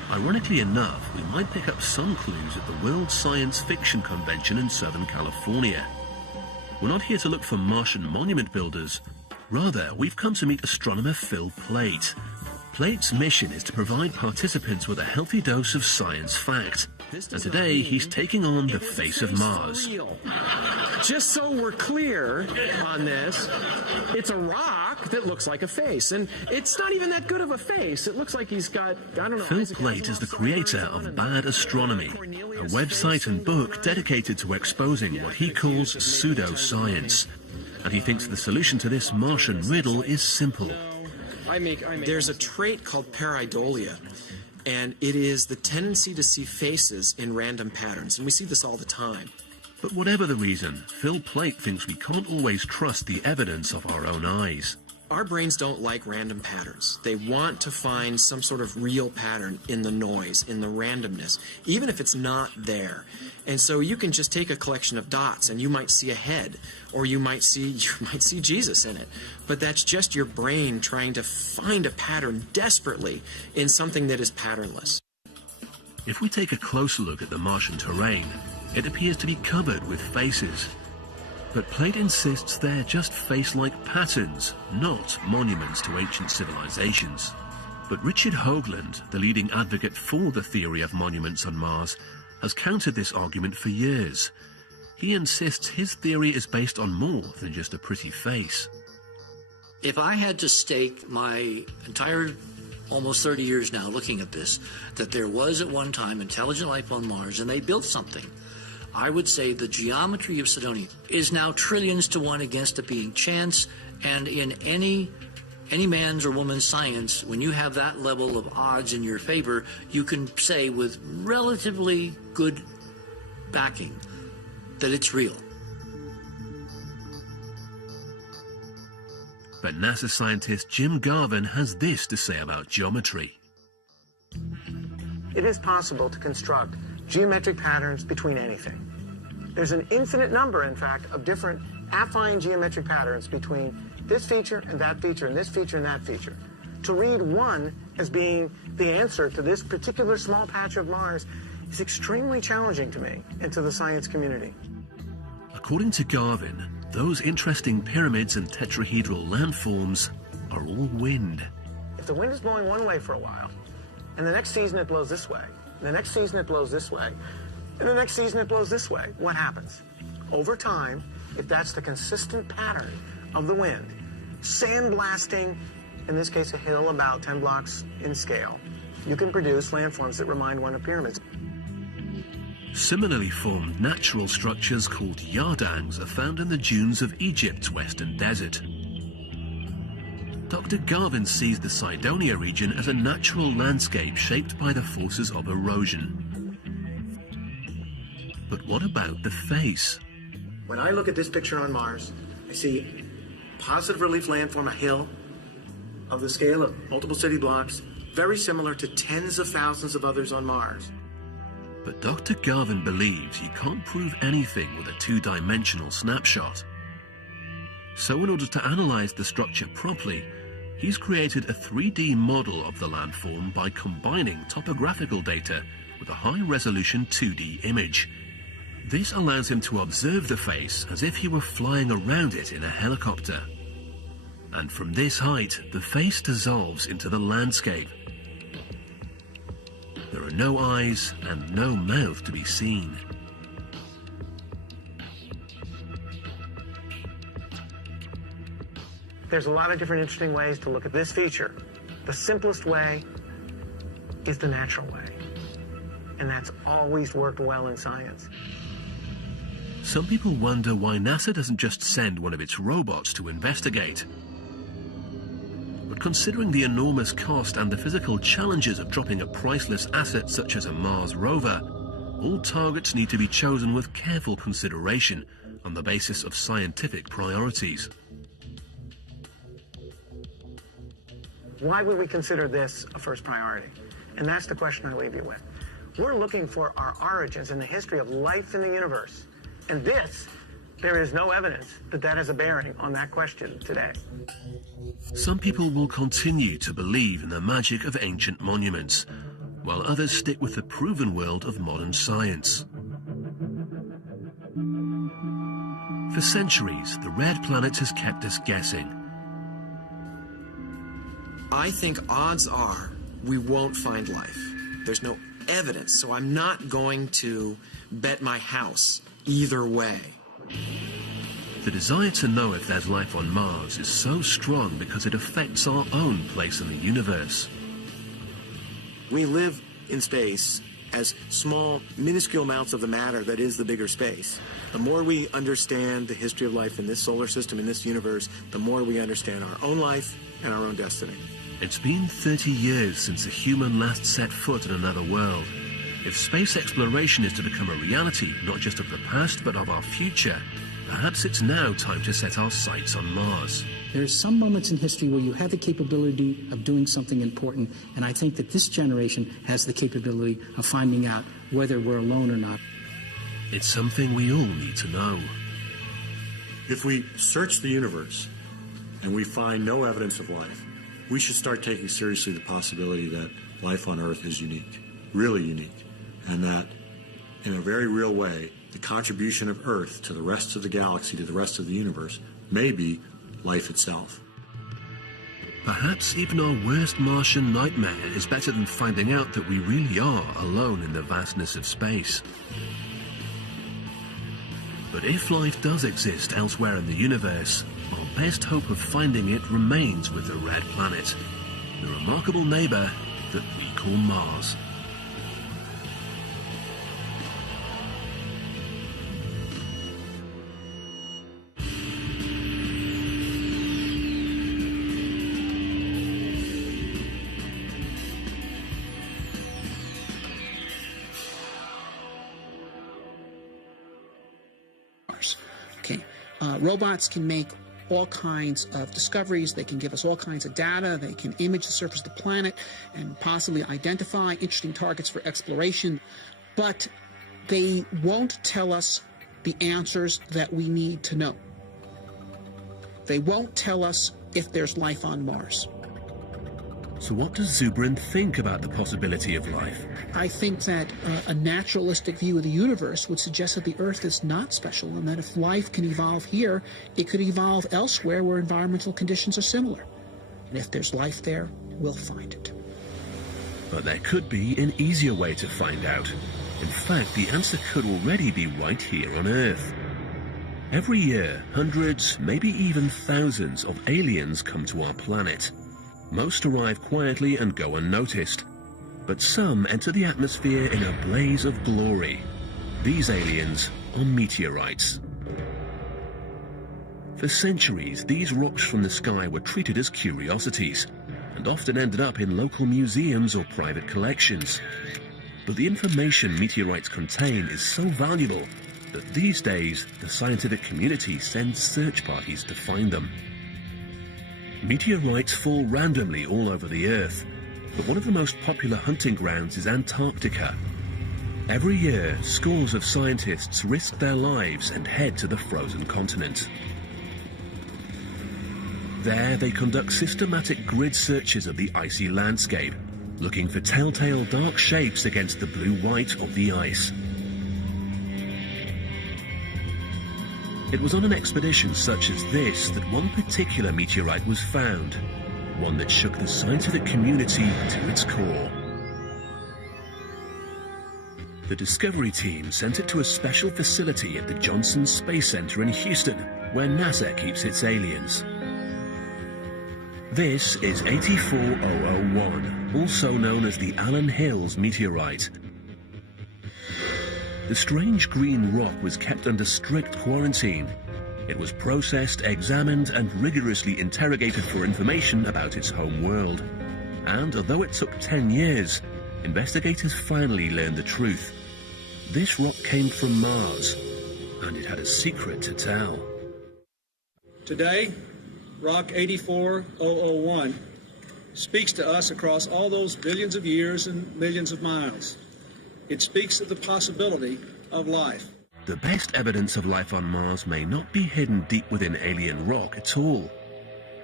Ironically enough, we might pick up some clues at the World Science Fiction Convention in Southern California. We're not here to look for Martian monument builders. Rather, we've come to meet astronomer Phil Plait. Plait's mission is to provide participants with a healthy dose of science fact. And today, he's taking on the face of Mars. Just so we're clear on this, it's a rock that looks like a face. And it's not even that good of a face. It looks like he's got, I don't know. Phil Plait is the creator of Bad Astronomy, a website and book dedicated to exposing what he calls pseudoscience. And he thinks the solution to this Martian riddle is simple. There's a trait called pareidolia, and it is the tendency to see faces in random patterns, and we see this all the time. But whatever the reason, Phil Plait thinks we can't always trust the evidence of our own eyes. Our brains don't like random patterns. They want to find some sort of real pattern in the noise, in the randomness, even if it's not there. And so you can just take a collection of dots and you might see a head, or you might see Jesus in it. But that's just your brain trying to find a pattern desperately in something that is patternless. If we take a closer look at the Martian terrain, it appears to be covered with faces. But Plait insists they're just face-like patterns, not monuments to ancient civilizations. But Richard Hoagland, the leading advocate for the theory of monuments on Mars, has countered this argument for years. He insists his theory is based on more than just a pretty face. If I had to stake my entire almost 30 years now looking at this, that there was at one time intelligent life on Mars and they built something, I would say the geometry of Cydonia is now trillions to one against it being chance, and in any man's or woman's science, when you have that level of odds in your favor, you can say with relatively good backing that it's real. But NASA scientist Jim Garvin has this to say about geometry. It is possible to construct geometric patterns between anything. There's an infinite number, in fact, of different affine geometric patterns between this feature and that feature and this feature and that feature. To read one as being the answer to this particular small patch of Mars is extremely challenging to me and to the science community. According to Garvin, those interesting pyramids and tetrahedral landforms are all wind. If the wind is blowing one way for a while, and the next season it blows this way, and the next season it blows this way, and the next season it blows this way, what happens? Over time, if that's the consistent pattern of the wind, sandblasting, in this case a hill about 10 blocks in scale, you can produce landforms that remind one of pyramids. Similarly formed natural structures called yardangs are found in the dunes of Egypt's western desert. Dr. Garvin sees the Cydonia region as a natural landscape shaped by the forces of erosion. But what about the face? When I look at this picture on Mars, I see positive relief landform, a hill of the scale of multiple city blocks, very similar to tens of thousands of others on Mars. But Dr. Garvin believes you can't prove anything with a two-dimensional snapshot. So in order to analyze the structure properly, he's created a 3D model of the landform by combining topographical data with a high-resolution 2D image. This allows him to observe the face as if he were flying around it in a helicopter. And from this height, the face dissolves into the landscape. There are no eyes and no mouth to be seen. There's a lot of different interesting ways to look at this feature. The simplest way is the natural way. And that's always worked well in science. Some people wonder why NASA doesn't just send one of its robots to investigate. But considering the enormous cost and the physical challenges of dropping a priceless asset such as a Mars rover, all targets need to be chosen with careful consideration on the basis of scientific priorities. Why would we consider this a first priority? And that's the question I leave you with. We're looking for our origins in the history of life in the universe. And there is no evidence that that has a bearing on that question today. Some people will continue to believe in the magic of ancient monuments, while others stick with the proven world of modern science. For centuries, the red planet has kept us guessing. I think odds are we won't find life. There's no evidence, so I'm not going to bet my house either way. The desire to know if there's life on Mars is so strong because it affects our own place in the universe. We live in space as small, minuscule amounts of the matter that is the bigger space. The more we understand the history of life in this solar system, in this universe, the more we understand our own life and our own destiny. It's been 30 years since a human last set foot in another world. If space exploration is to become a reality, not just of the past, but of our future, perhaps it's now time to set our sights on Mars. There's some moments in history where you have the capability of doing something important, and I think that this generation has the capability of finding out whether we're alone or not. It's something we all need to know. If we search the universe and we find no evidence of life, we should start taking seriously the possibility that life on Earth is unique, really unique, and that in a very real way, the contribution of Earth to the rest of the galaxy, to the rest of the universe, may be life itself. Perhaps even our worst Martian nightmare is better than finding out that we really are alone in the vastness of space. But if life does exist elsewhere in the universe, our best hope of finding it remains with the red planet, the remarkable neighbor that we call Mars. Okay, robots can make all kinds of discoveries. They can give us all kinds of data. They can image the surface of the planet and possibly identify interesting targets for exploration. But they won't tell us the answers that we need to know. They won't tell us if there's life on Mars. So what does Zubrin think about the possibility of life? I think that a naturalistic view of the universe would suggest that the Earth is not special, and that if life can evolve here, it could evolve elsewhere where environmental conditions are similar. And if there's life there, we'll find it. But there could be an easier way to find out. In fact, the answer could already be right here on Earth. Every year, hundreds, maybe even thousands of aliens come to our planet. Most arrive quietly and go unnoticed, but some enter the atmosphere in a blaze of glory. These aliens are meteorites. For centuries, these rocks from the sky were treated as curiosities, and often ended up in local museums or private collections. But the information meteorites contain is so valuable that these days the scientific community sends search parties to find them. Meteorites fall randomly all over the Earth, but one of the most popular hunting grounds is Antarctica. Every year, scores of scientists risk their lives and head to the frozen continent. There, they conduct systematic grid searches of the icy landscape, looking for telltale dark shapes against the blue-white of the ice. It was on an expedition such as this that one particular meteorite was found, one that shook the scientific community to its core. The Discovery team sent it to a special facility at the Johnson Space Center in Houston, where NASA keeps its aliens. This is 84001, also known as the Allen Hills meteorite. The strange green rock was kept under strict quarantine. It was processed, examined, and rigorously interrogated for information about its home world. And although it took 10 years, investigators finally learned the truth. This rock came from Mars, and it had a secret to tell. Today, Rock 84001 speaks to us across all those billions of years and millions of miles. It speaks of the possibility of life. The best evidence of life on Mars may not be hidden deep within alien rock at all.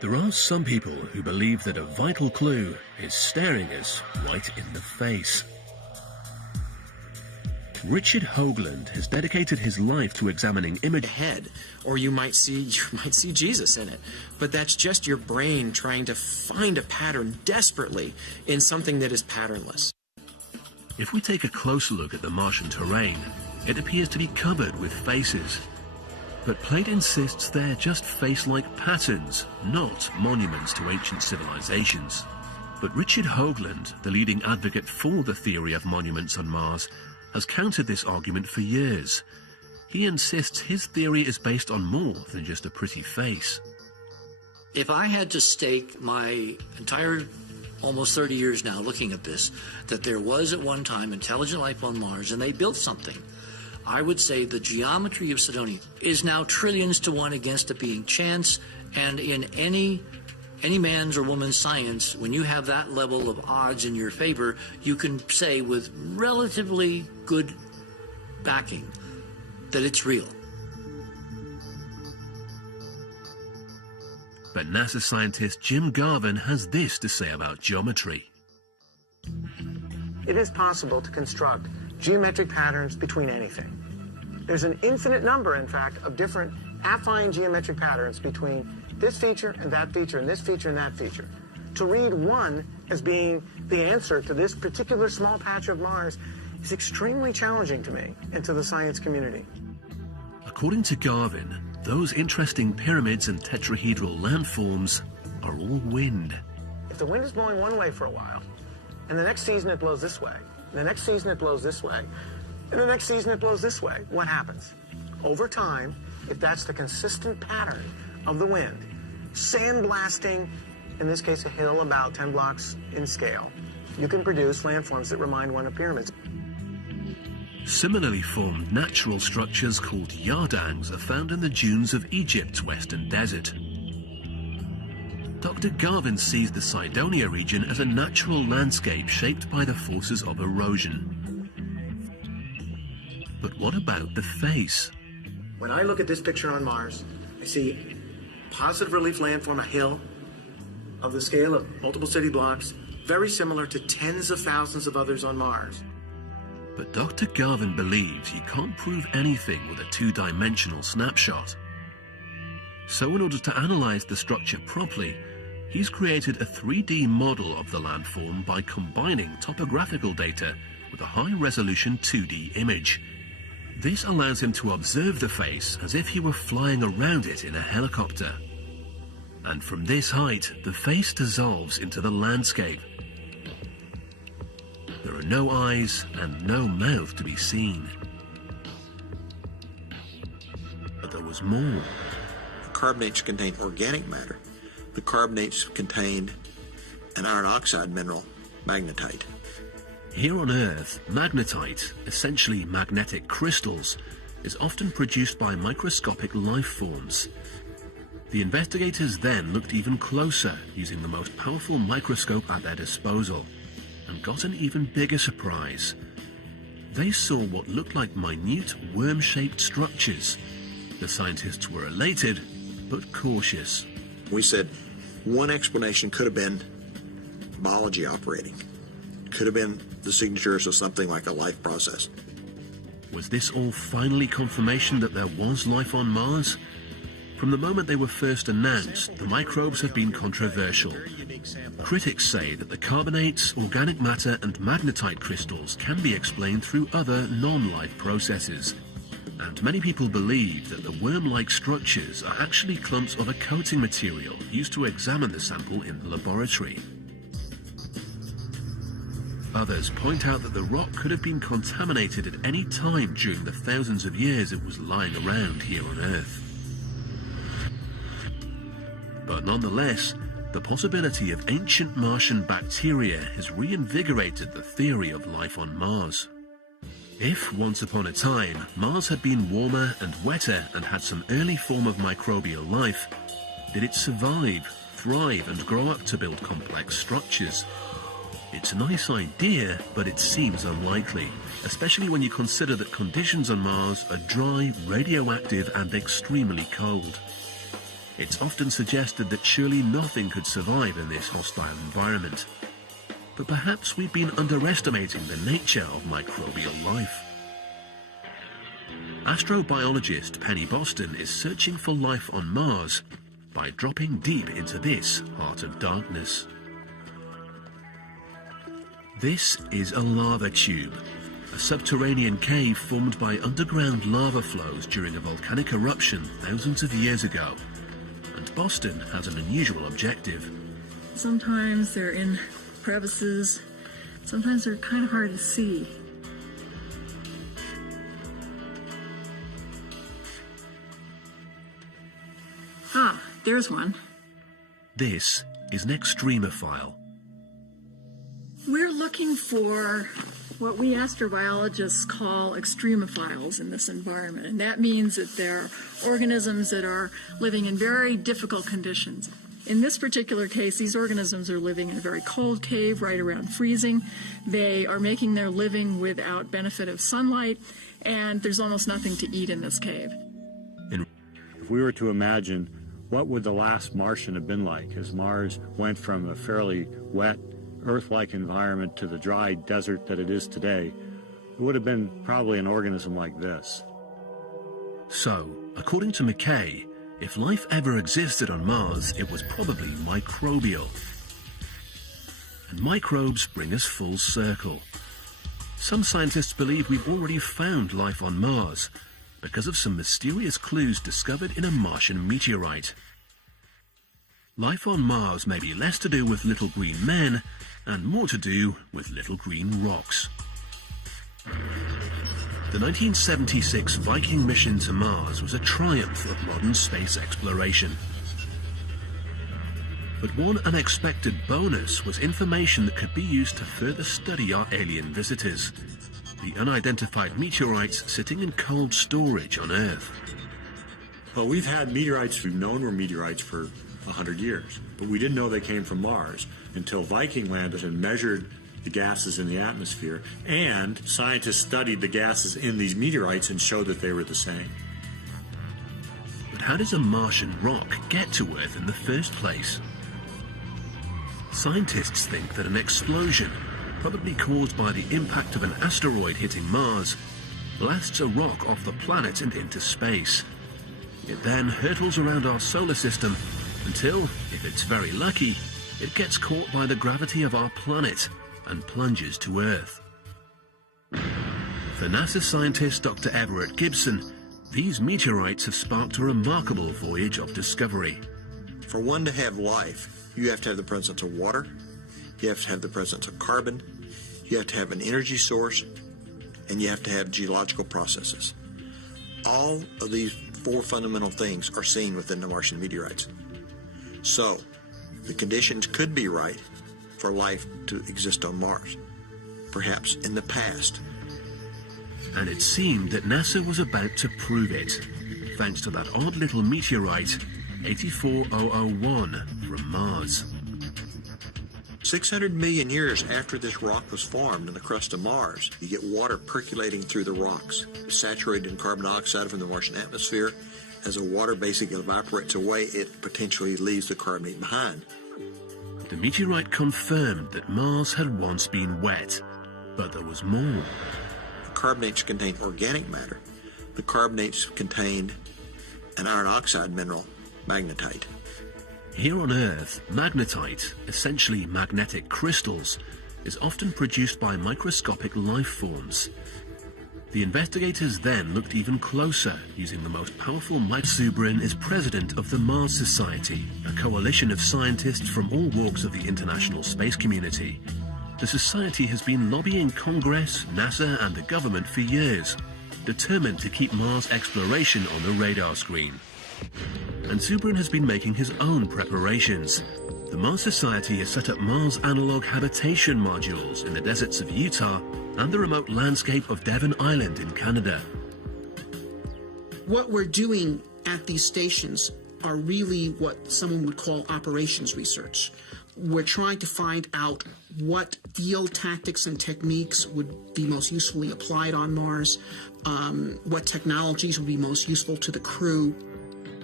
There are some people who believe that a vital clue is staring us right in the face. Richard Hoagland has dedicated his life to examining images ahead, or you might see Jesus in it. But that's just your brain trying to find a pattern desperately in something that is patternless. If we take a closer look at the Martian terrain, it appears to be covered with faces. But Plate insists they're just face-like patterns, not monuments to ancient civilizations. But Richard Hoagland, the leading advocate for the theory of monuments on Mars, has countered this argument for years. He insists his theory is based on more than just a pretty face. If I had to stake my entire almost 30 years now looking at this, that there was at one time intelligent life on Mars and they built something, I would say the geometry of Cydonia is now trillions to one against it being chance, and in any man's or woman's science, when you have that level of odds in your favor, you can say with relatively good backing that it's real. But NASA scientist Jim Garvin has this to say about geometry. It is possible to construct geometric patterns between anything. There's an infinite number, in fact, of different affine geometric patterns between this feature and that feature and this feature and that feature. To read one as being the answer to this particular small patch of Mars is extremely challenging to me and to the science community. According to Garvin, those interesting pyramids and tetrahedral landforms are all wind. If the wind is blowing one way for a while, and the next season it blows this way, and the next season it blows this way, and the next season it blows this way, what happens? Over time, if that's the consistent pattern of the wind, sandblasting, in this case a hill about 10 blocks in scale, you can produce landforms that remind one of pyramids. Similarly formed natural structures called yardangs are found in the dunes of Egypt's western desert. Dr. Garvin sees the Cydonia region as a natural landscape shaped by the forces of erosion. But what about the face? When I look at this picture on Mars, I see positive relief landform, a hill of the scale of multiple city blocks, very similar to tens of thousands of others on Mars. But Dr. Garvin believes you can't prove anything with a two-dimensional snapshot. So in order to analyze the structure properly, he's created a 3D model of the landform by combining topographical data with a high-resolution 2D image. This allows him to observe the face as if he were flying around it in a helicopter. And from this height, the face dissolves into the landscape. There are no eyes and no mouth to be seen. But there was more. The carbonates contain organic matter. The carbonates contained an iron oxide mineral, magnetite. Here on Earth, magnetite, essentially magnetic crystals, is often produced by microscopic life forms. The investigators then looked even closer using the most powerful microscope at their disposal and got an even bigger surprise. They saw what looked like minute worm-shaped structures. The scientists were elated, but cautious. We said one explanation could have been biology operating. Could have been the signatures of something like a life process. Was this all finally confirmation that there was life on Mars? From the moment they were first announced, the microbes have been controversial. Critics say that the carbonates, organic matter and magnetite crystals can be explained through other non-life processes. And many people believe that the worm-like structures are actually clumps of a coating material used to examine the sample in the laboratory. Others point out that the rock could have been contaminated at any time during the thousands of years it was lying around here on Earth. But nonetheless, the possibility of ancient Martian bacteria has reinvigorated the theory of life on Mars. If, once upon a time, Mars had been warmer and wetter and had some early form of microbial life, did it survive, thrive and grow up to build complex structures? It's a nice idea, but it seems unlikely, especially when you consider that conditions on Mars are dry, radioactive and extremely cold. It's often suggested that surely nothing could survive in this hostile environment. But perhaps we've been underestimating the nature of microbial life. Astrobiologist Penny Boston is searching for life on Mars by dropping deep into this heart of darkness. This is a lava tube, a subterranean cave formed by underground lava flows during a volcanic eruption thousands of years ago. And Boston has an unusual objective. Sometimes they're in crevices, sometimes they're kind of hard to see. Ah, there's one. This is an extremophile. We're looking for what we astrobiologists call extremophiles in this environment, and that means that they're organisms that are living in very difficult conditions. In this particular case, these organisms are living in a very cold cave right around freezing. They are making their living without benefit of sunlight, and there's almost nothing to eat in this cave. If we were to imagine what would the last Martian have been like as Mars went from a fairly wet, Earth-like environment to the dry desert that it is today, it would have been probably an organism like this. So, according to McKay, if life ever existed on Mars, it was probably microbial. And microbes bring us full circle. Some scientists believe we've already found life on Mars because of some mysterious clues discovered in a Martian meteorite. Life on Mars may be less to do with little green men and more to do with little green rocks. The 1976 Viking mission to Mars was a triumph of modern space exploration. But one unexpected bonus was information that could be used to further study our alien visitors, the unidentified meteorites sitting in cold storage on Earth. Well, we've had meteorites we've known were meteorites for 100 years, but we didn't know they came from Mars until Viking landed and measured the gases in the atmosphere, and scientists studied the gases in these meteorites and showed that they were the same. But how does a Martian rock get to Earth in the first place? Scientists think that an explosion, probably caused by the impact of an asteroid hitting Mars, blasts a rock off the planet and into space. It then hurtles around our solar system until, if it's very lucky, it gets caught by the gravity of our planet and plunges to Earth. For NASA scientist Dr. Everett Gibson, these meteorites have sparked a remarkable voyage of discovery. For one to have life, you have to have the presence of water, you have to have the presence of carbon, you have to have an energy source, and you have to have geological processes. All of these four fundamental things are seen within the Martian meteorites. So, the conditions could be right for life to exist on Mars, perhaps in the past. And it seemed that NASA was about to prove it, thanks to that odd little meteorite, 84001, from Mars. 600 million years after this rock was formed in the crust of Mars, you get water percolating through the rocks, saturated in carbon dioxide from the Martian atmosphere. As the water basically evaporates away, it potentially leaves the carbonate behind. The meteorite confirmed that Mars had once been wet, but there was more. The carbonates contain organic matter. The carbonates contained an iron oxide mineral, magnetite. Here on Earth, magnetite, essentially magnetic crystals, is often produced by microscopic life forms. The investigators then looked even closer, using the most powerful Zubrin is president of the Mars Society, a coalition of scientists from all walks of the international space community. The Society has been lobbying Congress, NASA and the government for years, determined to keep Mars exploration on the radar screen. And Zubrin has been making his own preparations. The Mars Society has set up Mars analog habitation modules in the deserts of Utah and the remote landscape of Devon Island in Canada. What we're doing at these stations are really what someone would call operations research. We're trying to find out what field tactics and techniques would be most usefully applied on Mars, what technologies would be most useful to the crew.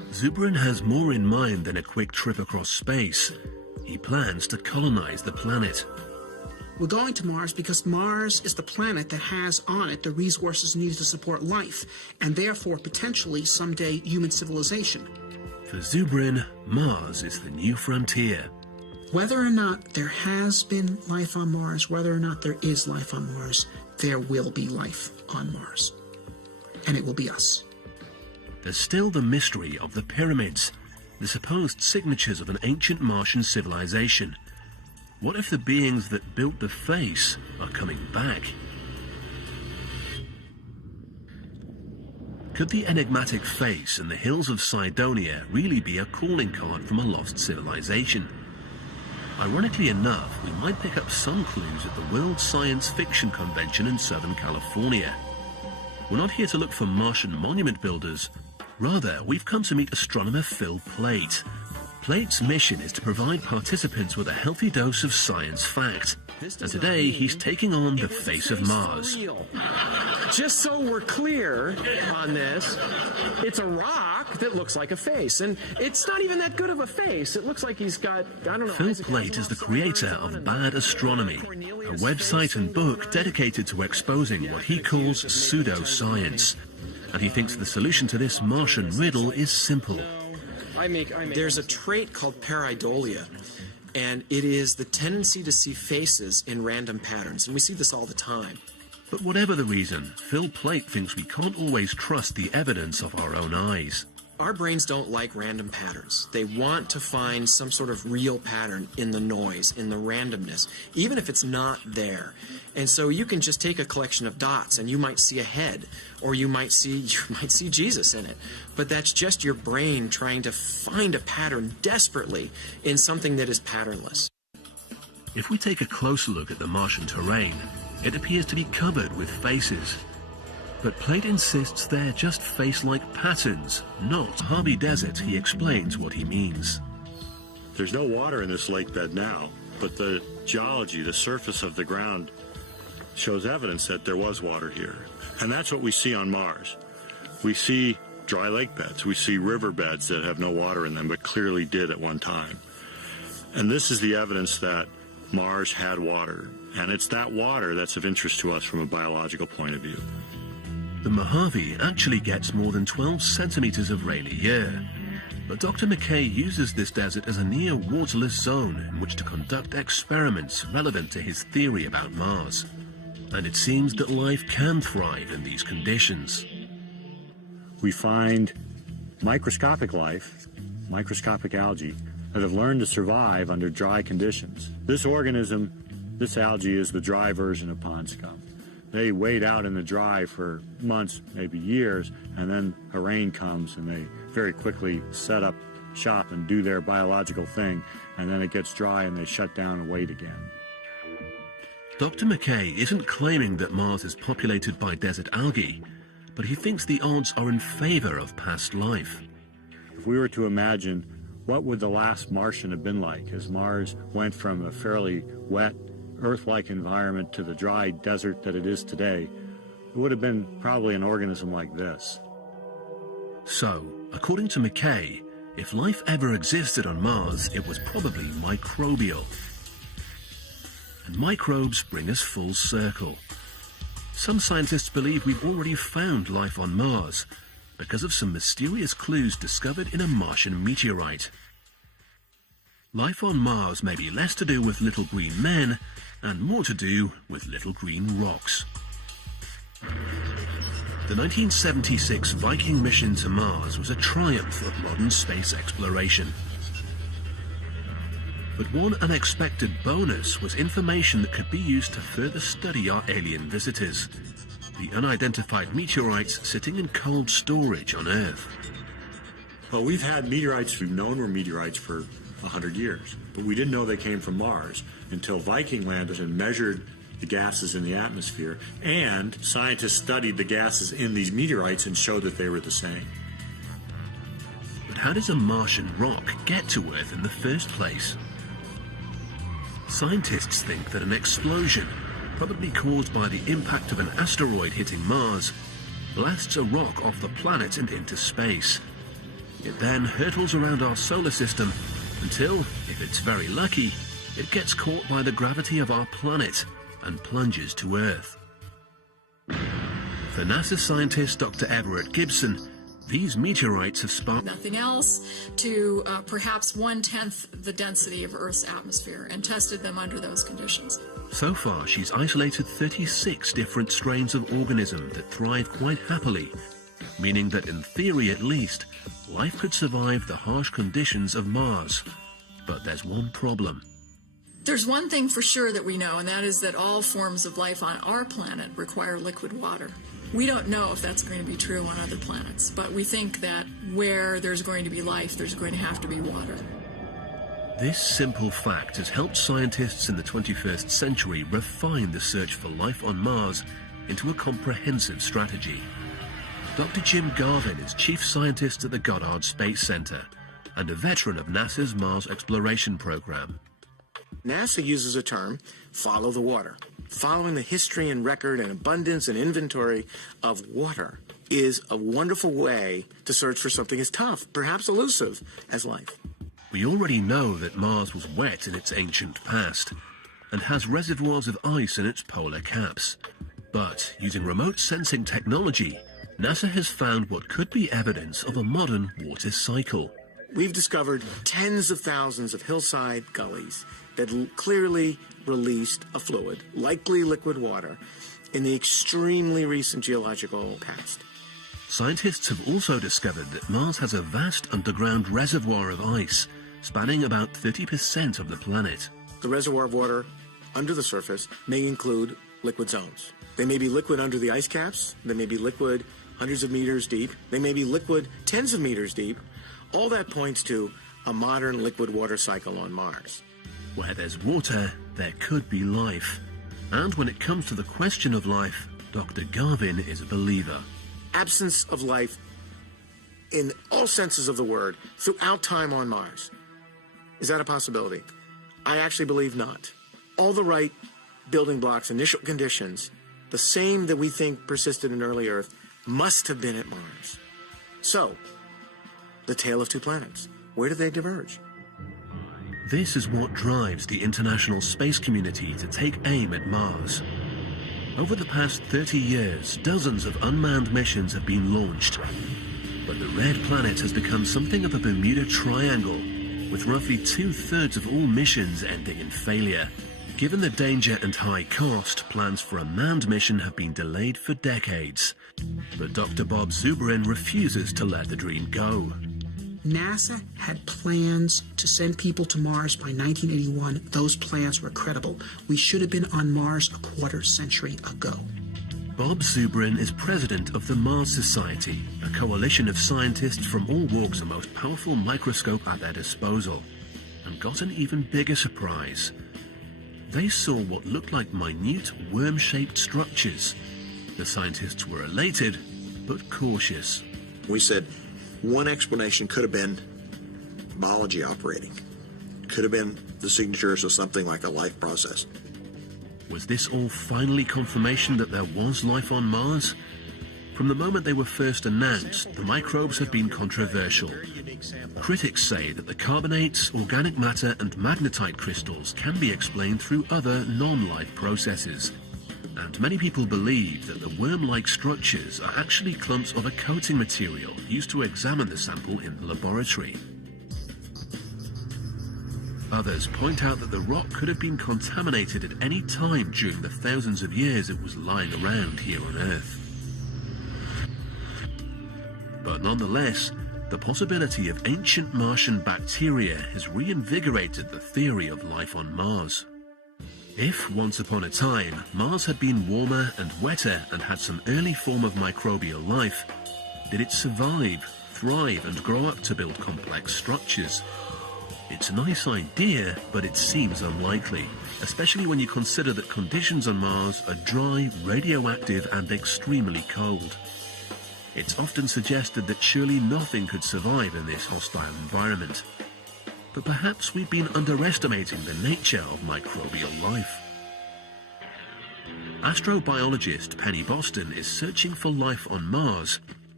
Zubrin has more in mind than a quick trip across space. He plans to colonize the planet. We're going to Mars because Mars is the planet that has on it the resources needed to support life, and therefore potentially someday human civilization. For Zubrin, Mars is the new frontier. Whether or not there has been life on Mars, whether or not there is life on Mars, there will be life on Mars. And it will be us. There's still the mystery of the pyramids, the supposed signatures of an ancient Martian civilization. What if the beings that built the face are coming back? Could the enigmatic face in the hills of Cydonia really be a calling card from a lost civilization? Ironically enough, we might pick up some clues at the World Science Fiction Convention in Southern California. We're not here to look for Martian monument builders. Rather, we've come to meet astronomer Phil Plait. Plait's mission is to provide participants with a healthy dose of science fact. And today, he's taking on the face of Mars. Just so we're clear on this, it's a rock that looks like a face. And it's not even that good of a face. It looks like he's got, I don't know. Phil Plait is the creator of Bad Astronomy, a website and book dedicated to exposing what he calls pseudoscience. And he thinks the solution to this Martian riddle is simple. There's a trait called pareidolia, and it is the tendency to see faces in random patterns, and we see this all the time. But whatever the reason, Phil Plait thinks we can't always trust the evidence of our own eyes. Our brains don't like random patterns. They want to find some sort of real pattern in the noise, in the randomness, even if it's not there. And so you can just take a collection of dots and you might see a head, or you might see Jesus in it. But that's just your brain trying to find a pattern desperately in something that is patternless. If we take a closer look at the Martian terrain, it appears to be covered with faces. But Plait insists they're just face-like patterns, not Harvey Desert. He explains what he means. There's no water in this lake bed now, but the geology, the surface of the ground, shows evidence that there was water here. And that's what we see on Mars. We see dry lake beds. We see river beds that have no water in them, but clearly did at one time. And this is the evidence that Mars had water. And it's that water that's of interest to us from a biological point of view. The Mojave actually gets more than 12 centimeters of rain a year. But Dr. McKay uses this desert as a near waterless zone in which to conduct experiments relevant to his theory about Mars. And it seems that life can thrive in these conditions. We find microscopic life, microscopic algae, that have learned to survive under dry conditions. This organism, this algae, is the dry version of pond scum. They wait out in the dry for months, maybe years, and then a rain comes and they very quickly set up shop and do their biological thing, and then it gets dry and they shut down and wait again. Dr. McKay isn't claiming that Mars is populated by desert algae, but he thinks the odds are in favor of past life. If we were to imagine what would the last Martian have been like as Mars went from a fairly wet, Earth-like environment to the dry desert that it is today, it would have been probably an organism like this. So, according to McKay, if life ever existed on Mars, it was probably microbial. And microbes bring us full circle. Some scientists believe we've already found life on Mars because of some mysterious clues discovered in a Martian meteorite. Life on Mars may be less to do with little green men and more to do with little green rocks. The 1976 Viking mission to Mars was a triumph of modern space exploration. But one unexpected bonus was information that could be used to further study our alien visitors, the unidentified meteorites sitting in cold storage on Earth. Well, we've had meteorites we've known were meteorites for 100 years, but we didn't know they came from Mars until Viking landed and measured the gases in the atmosphere, and scientists studied the gases in these meteorites and showed that they were the same. But how does a Martian rock get to Earth in the first place? Scientists think that an explosion, probably caused by the impact of an asteroid hitting Mars, blasts a rock off the planet and into space. It then hurtles around our solar system until, if it's very lucky, it gets caught by the gravity of our planet and plunges to Earth. For NASA scientist Dr. Everett Gibson, these meteorites have sparked nothing else to perhaps 1/10 the density of Earth's atmosphere and tested them under those conditions. So far, she's isolated 36 different strains of organism that thrive quite happily, meaning that in theory at least, life could survive the harsh conditions of Mars. But there's one problem. There's one thing for sure that we know, and that is that all forms of life on our planet require liquid water. We don't know if that's going to be true on other planets, but we think that where there's going to be life, there's going to have to be water. This simple fact has helped scientists in the 21st century refine the search for life on Mars into a comprehensive strategy. Dr. Jim Garvin is chief scientist at the Goddard Space Center and a veteran of NASA's Mars exploration program. NASA uses a term, follow the water. Following the history and record and abundance and inventory of water is a wonderful way to search for something as tough, perhaps elusive, as life. We already know that Mars was wet in its ancient past and has reservoirs of ice in its polar caps. But using remote sensing technology, NASA has found what could be evidence of a modern water cycle. We've discovered tens of thousands of hillside gullies that clearly released a fluid, likely liquid water, in the extremely recent geological past. Scientists have also discovered that Mars has a vast underground reservoir of ice, spanning about 30% of the planet. The reservoir of water under the surface may include liquid zones. They may be liquid under the ice caps, they may be liquid hundreds of meters deep, they may be liquid tens of meters deep. All that points to a modern liquid water cycle on Mars. Where there's water, there could be life. And when it comes to the question of life, Dr. Garvin is a believer. Absence of life in all senses of the word throughout time on Mars. Is that a possibility? I actually believe not. All the right building blocks, initial conditions, the same that we think persisted in early Earth, must have been at Mars. So, the tale of two planets. Where do they diverge? This is what drives the international space community to take aim at Mars. Over the past 30 years, dozens of unmanned missions have been launched. But the red planet has become something of a Bermuda Triangle, with roughly 2/3 of all missions ending in failure. Given the danger and high cost, plans for a manned mission have been delayed for decades. But Dr. Bob Zubrin refuses to let the dream go. NASA had plans to send people to Mars by 1981. Those plans were credible. We should have been on Mars a quarter century ago. Bob Zubrin is president of the Mars Society, a coalition of scientists from all walks the most powerful microscope at their disposal, and got an even bigger surprise. They saw what looked like minute worm-shaped structures. The scientists were elated, but cautious. We said one explanation could have been biology operating. Could have been the signatures of something like a life process. Was this all finally confirmation that there was life on Mars? From the moment they were first announced, the microbes have been controversial. Critics say that the carbonates, organic matter and magnetite crystals can be explained through other non-life processes. And many people believe that the worm-like structures are actually clumps of a coating material used to examine the sample in the laboratory. Others point out that the rock could have been contaminated at any time during the thousands of years it was lying around here on Earth. But nonetheless, the possibility of ancient Martian bacteria has reinvigorated the theory of life on Mars. If, once upon a time, Mars had been warmer and wetter and had some early form of microbial life, did it survive, thrive and grow up to build complex structures? It's a nice idea, but it seems unlikely, especially when you consider that conditions on Mars are dry, radioactive and extremely cold. It's often suggested that surely nothing could survive in this hostile environment. But perhaps we've been underestimating the nature of microbial life. Astrobiologist Penny Boston is searching for life on Mars,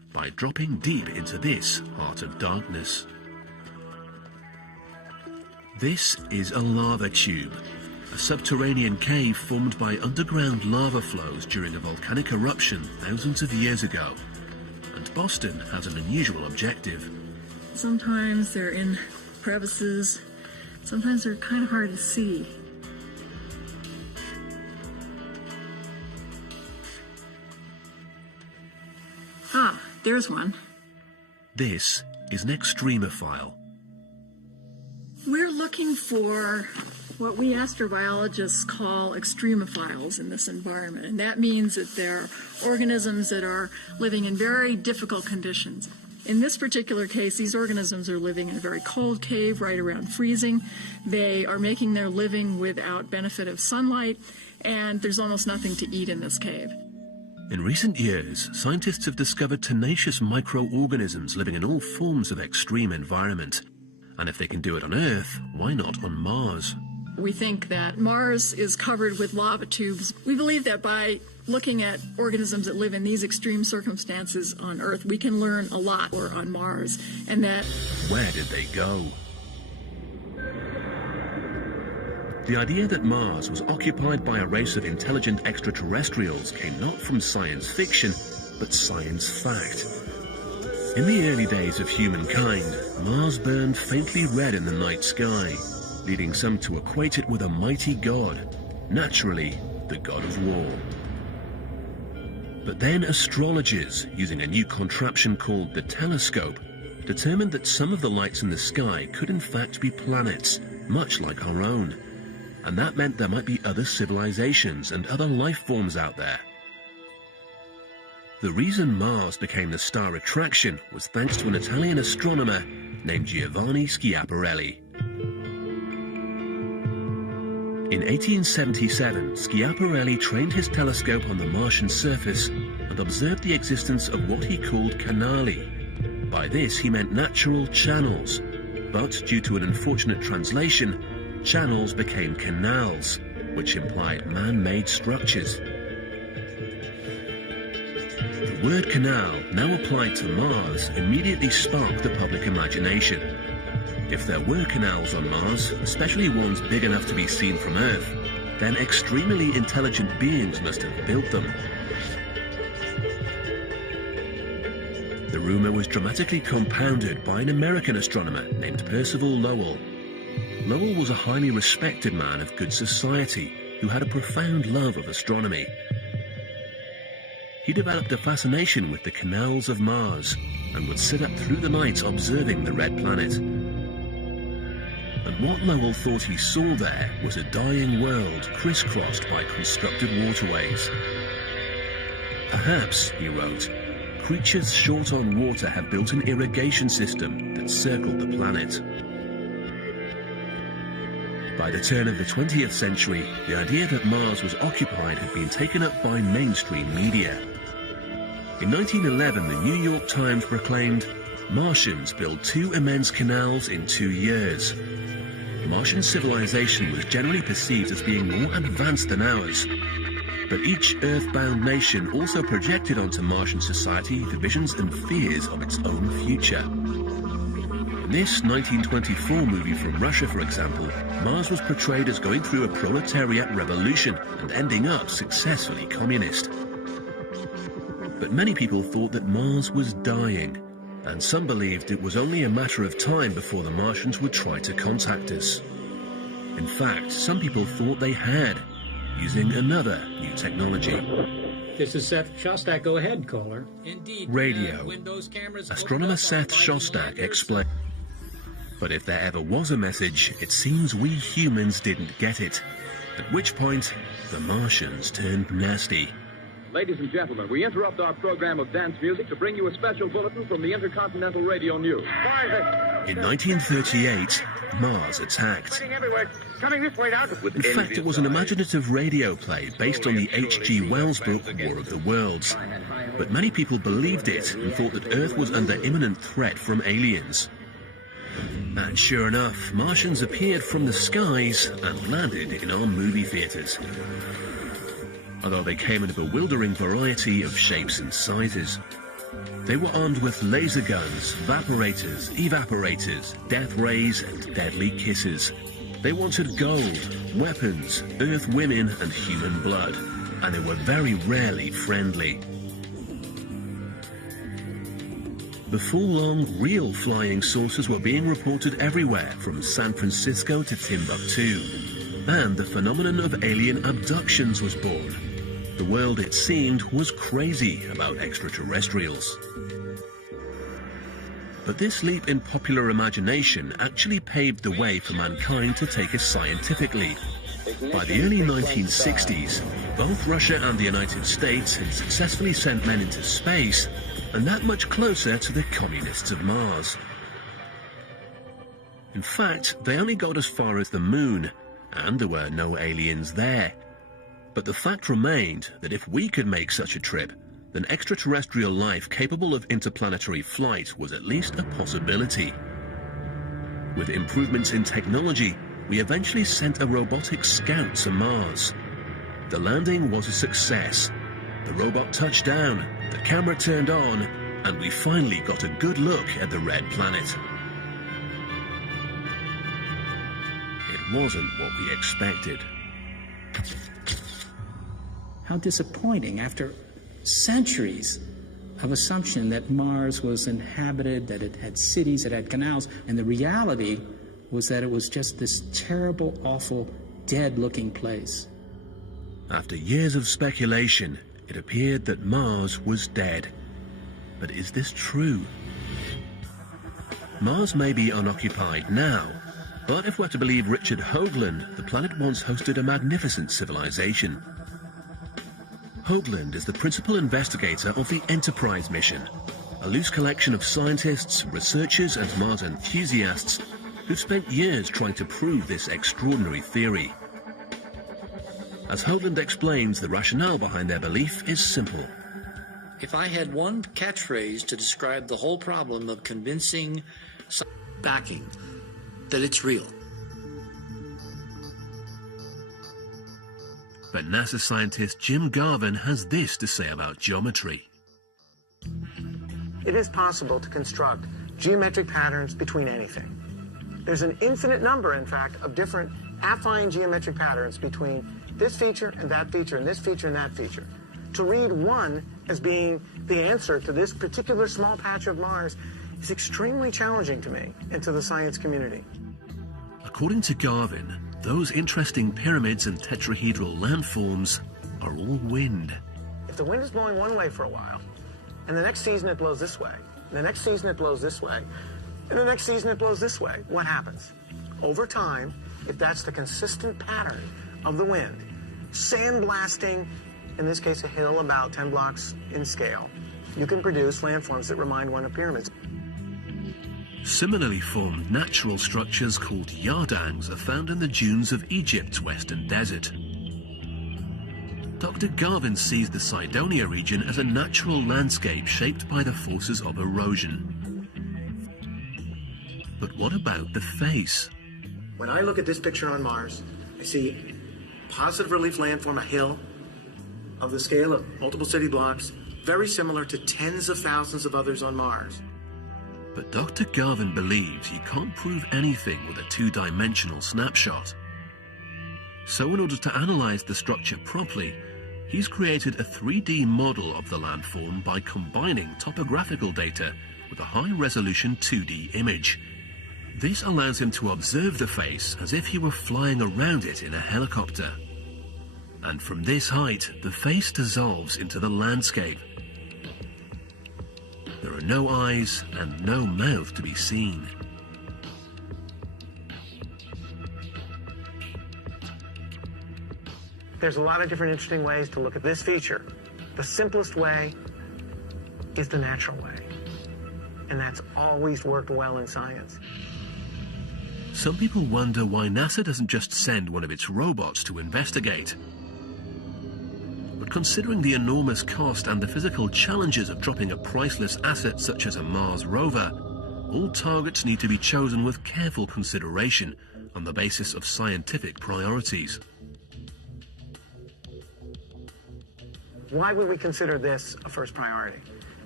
by dropping deep into this heart of darkness. This is a lava tube, a subterranean cave formed by underground lava flows during a volcanic eruption thousands of years ago. And Boston has an unusual objective. Sometimes they're in crevices, sometimes they're kind of hard to see. Ah, there's one. This is an extremophile. We're looking for what we astrobiologists call extremophiles in this environment, and that means that they're organisms that are living in very difficult conditions. In this particular case, these organisms are living in a very cold cave right around freezing. They are making their living without benefit of sunlight, and there's almost nothing to eat in this cave. In recent years, scientists have discovered tenacious microorganisms living in all forms of extreme environment. And if they can do it on Earth, why not on Mars? We think that Mars is covered with lava tubes. We believe that by looking at organisms that live in these extreme circumstances on Earth, we can learn a lot more on Mars, and that... Where did they go? The idea that Mars was occupied by a race of intelligent extraterrestrials came not from science fiction, but science fact. In the early days of humankind, Mars burned faintly red in the night sky, leading some to equate it with a mighty god, naturally, the god of war. But then astrologers, using a new contraption called the telescope, determined that some of the lights in the sky could in fact be planets, much like our own. And that meant there might be other civilizations and other life forms out there. The reason Mars became the star attraction was thanks to an Italian astronomer named Giovanni Schiaparelli. In 1877, Schiaparelli trained his telescope on the Martian surface and observed the existence of what he called canali. By this he meant natural channels, but due to an unfortunate translation, channels became canals, which implied man-made structures. The word canal, now applied to Mars, immediately sparked the public imagination. If there were canals on Mars, especially ones big enough to be seen from Earth, then extremely intelligent beings must have built them. The rumor was dramatically compounded by an American astronomer named Percival Lowell. Lowell was a highly respected man of good society who had a profound love of astronomy. He developed a fascination with the canals of Mars and would sit up through the night observing the red planet. And what Lowell thought he saw there was a dying world crisscrossed by constructed waterways. Perhaps, he wrote, creatures short on water have built an irrigation system that circled the planet. By the turn of the 20th century, the idea that Mars was occupied had been taken up by mainstream media. In 1911, the New York Times proclaimed, "Martians build 2 immense canals in 2 years." Martian civilization was generally perceived as being more advanced than ours. But each Earth-bound nation also projected onto Martian society the visions and fears of its own future. In this 1924 movie from Russia, for example, Mars was portrayed as going through a proletariat revolution and ending up successfully communist. But many people thought that Mars was dying, and some believed it was only a matter of time before the Martians would try to contact us. In fact, some people thought they had, using another new technology. This is Seth Shostak. Go ahead, caller. Indeed. Radio. Windows cameras Astronomer Seth Shostak explained. But if there ever was a message, it seems we humans didn't get it. At which point, the Martians turned nasty. Ladies and gentlemen, we interrupt our program of dance music to bring you a special bulletin from the Intercontinental Radio News. In 1938, Mars attacked. In fact, it was an imaginative radio play based on the H.G. Wells book War of the Worlds. But many people believed it and thought that Earth was under imminent threat from aliens. And sure enough, Martians appeared from the skies and landed in our movie theaters. Although they came in a bewildering variety of shapes and sizes. They were armed with laser guns, vaporators, evaporators, death rays, and deadly kisses. They wanted gold, weapons, Earth women, and human blood, and they were very rarely friendly. Before long, real flying saucers were being reported everywhere, from San Francisco to Timbuktu. And the phenomenon of alien abductions was born. The world, it seemed, was crazy about extraterrestrials. But this leap in popular imagination actually paved the way for mankind to take it scientifically. By the early 1960s, both Russia and the United States had successfully sent men into space, and that much closer to the communists of Mars. In fact, they only got as far as the moon, and there were no aliens there. But the fact remained that if we could make such a trip, then extraterrestrial life capable of interplanetary flight was at least a possibility. With improvements in technology, we eventually sent a robotic scout to Mars. The landing was a success. The robot touched down, the camera turned on, and we finally got a good look at the red planet. It wasn't what we expected. How disappointing after centuries of assumption that Mars was inhabited, that it had cities, it had canals, and the reality was that it was just this terrible, awful, dead-looking place. After years of speculation, it appeared that Mars was dead. But is this true? Mars may be unoccupied now, but if we're to believe Richard Hoagland, the planet once hosted a magnificent civilization. Hoagland is the principal investigator of the Enterprise mission, a loose collection of scientists, researchers, and Mars enthusiasts who've spent years trying to prove this extraordinary theory. As Hoagland explains, the rationale behind their belief is simple. If I had one catchphrase to describe the whole problem of convincing backing that it's real. But NASA scientist Jim Garvin has this to say about geometry. It is possible to construct geometric patterns between anything. There's an infinite number, in fact, of different affine geometric patterns between this feature and that feature and this feature and that feature. To read one as being the answer to this particular small patch of Mars is extremely challenging to me and to the science community. According to Garvin, those interesting pyramids and tetrahedral landforms are all wind. If the wind is blowing one way for a while, and the next season it blows this way, and the next season it blows this way, and the next season it blows this way, what happens? Over time, if that's the consistent pattern of the wind, sandblasting, in this case a hill about 10 blocks in scale, you can produce landforms that remind one of pyramids. Similarly formed natural structures called yardangs are found in the dunes of Egypt's western desert. Dr. Garvin sees the Cydonia region as a natural landscape shaped by the forces of erosion. But what about the face? When I look at this picture on Mars, I see positive relief landform, a hill of the scale of multiple city blocks, very similar to tens of thousands of others on Mars. But Dr. Garvin believes you can't prove anything with a two-dimensional snapshot. So in order to analyze the structure properly, he's created a 3D model of the landform by combining topographical data with a high-resolution 2D image. This allows him to observe the face as if he were flying around it in a helicopter. And from this height, the face dissolves into the landscape. There are no eyes and no mouth to be seen. There's a lot of different interesting ways to look at this feature. The simplest way is the natural way. And that's always worked well in science. Some people wonder why NASA doesn't just send one of its robots to investigate. But considering the enormous cost and the physical challenges of dropping a priceless asset such as a Mars rover, all targets need to be chosen with careful consideration on the basis of scientific priorities. Why would we consider this a first priority?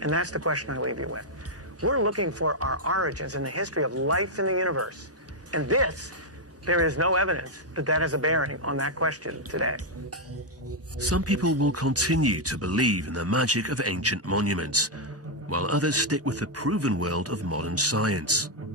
And that's the question I leave you with. We're looking for our origins in the history of life in the universe. And there is no evidence that that has a bearing on that question today. Some people will continue to believe in the magic of ancient monuments, while others stick with the proven world of modern science.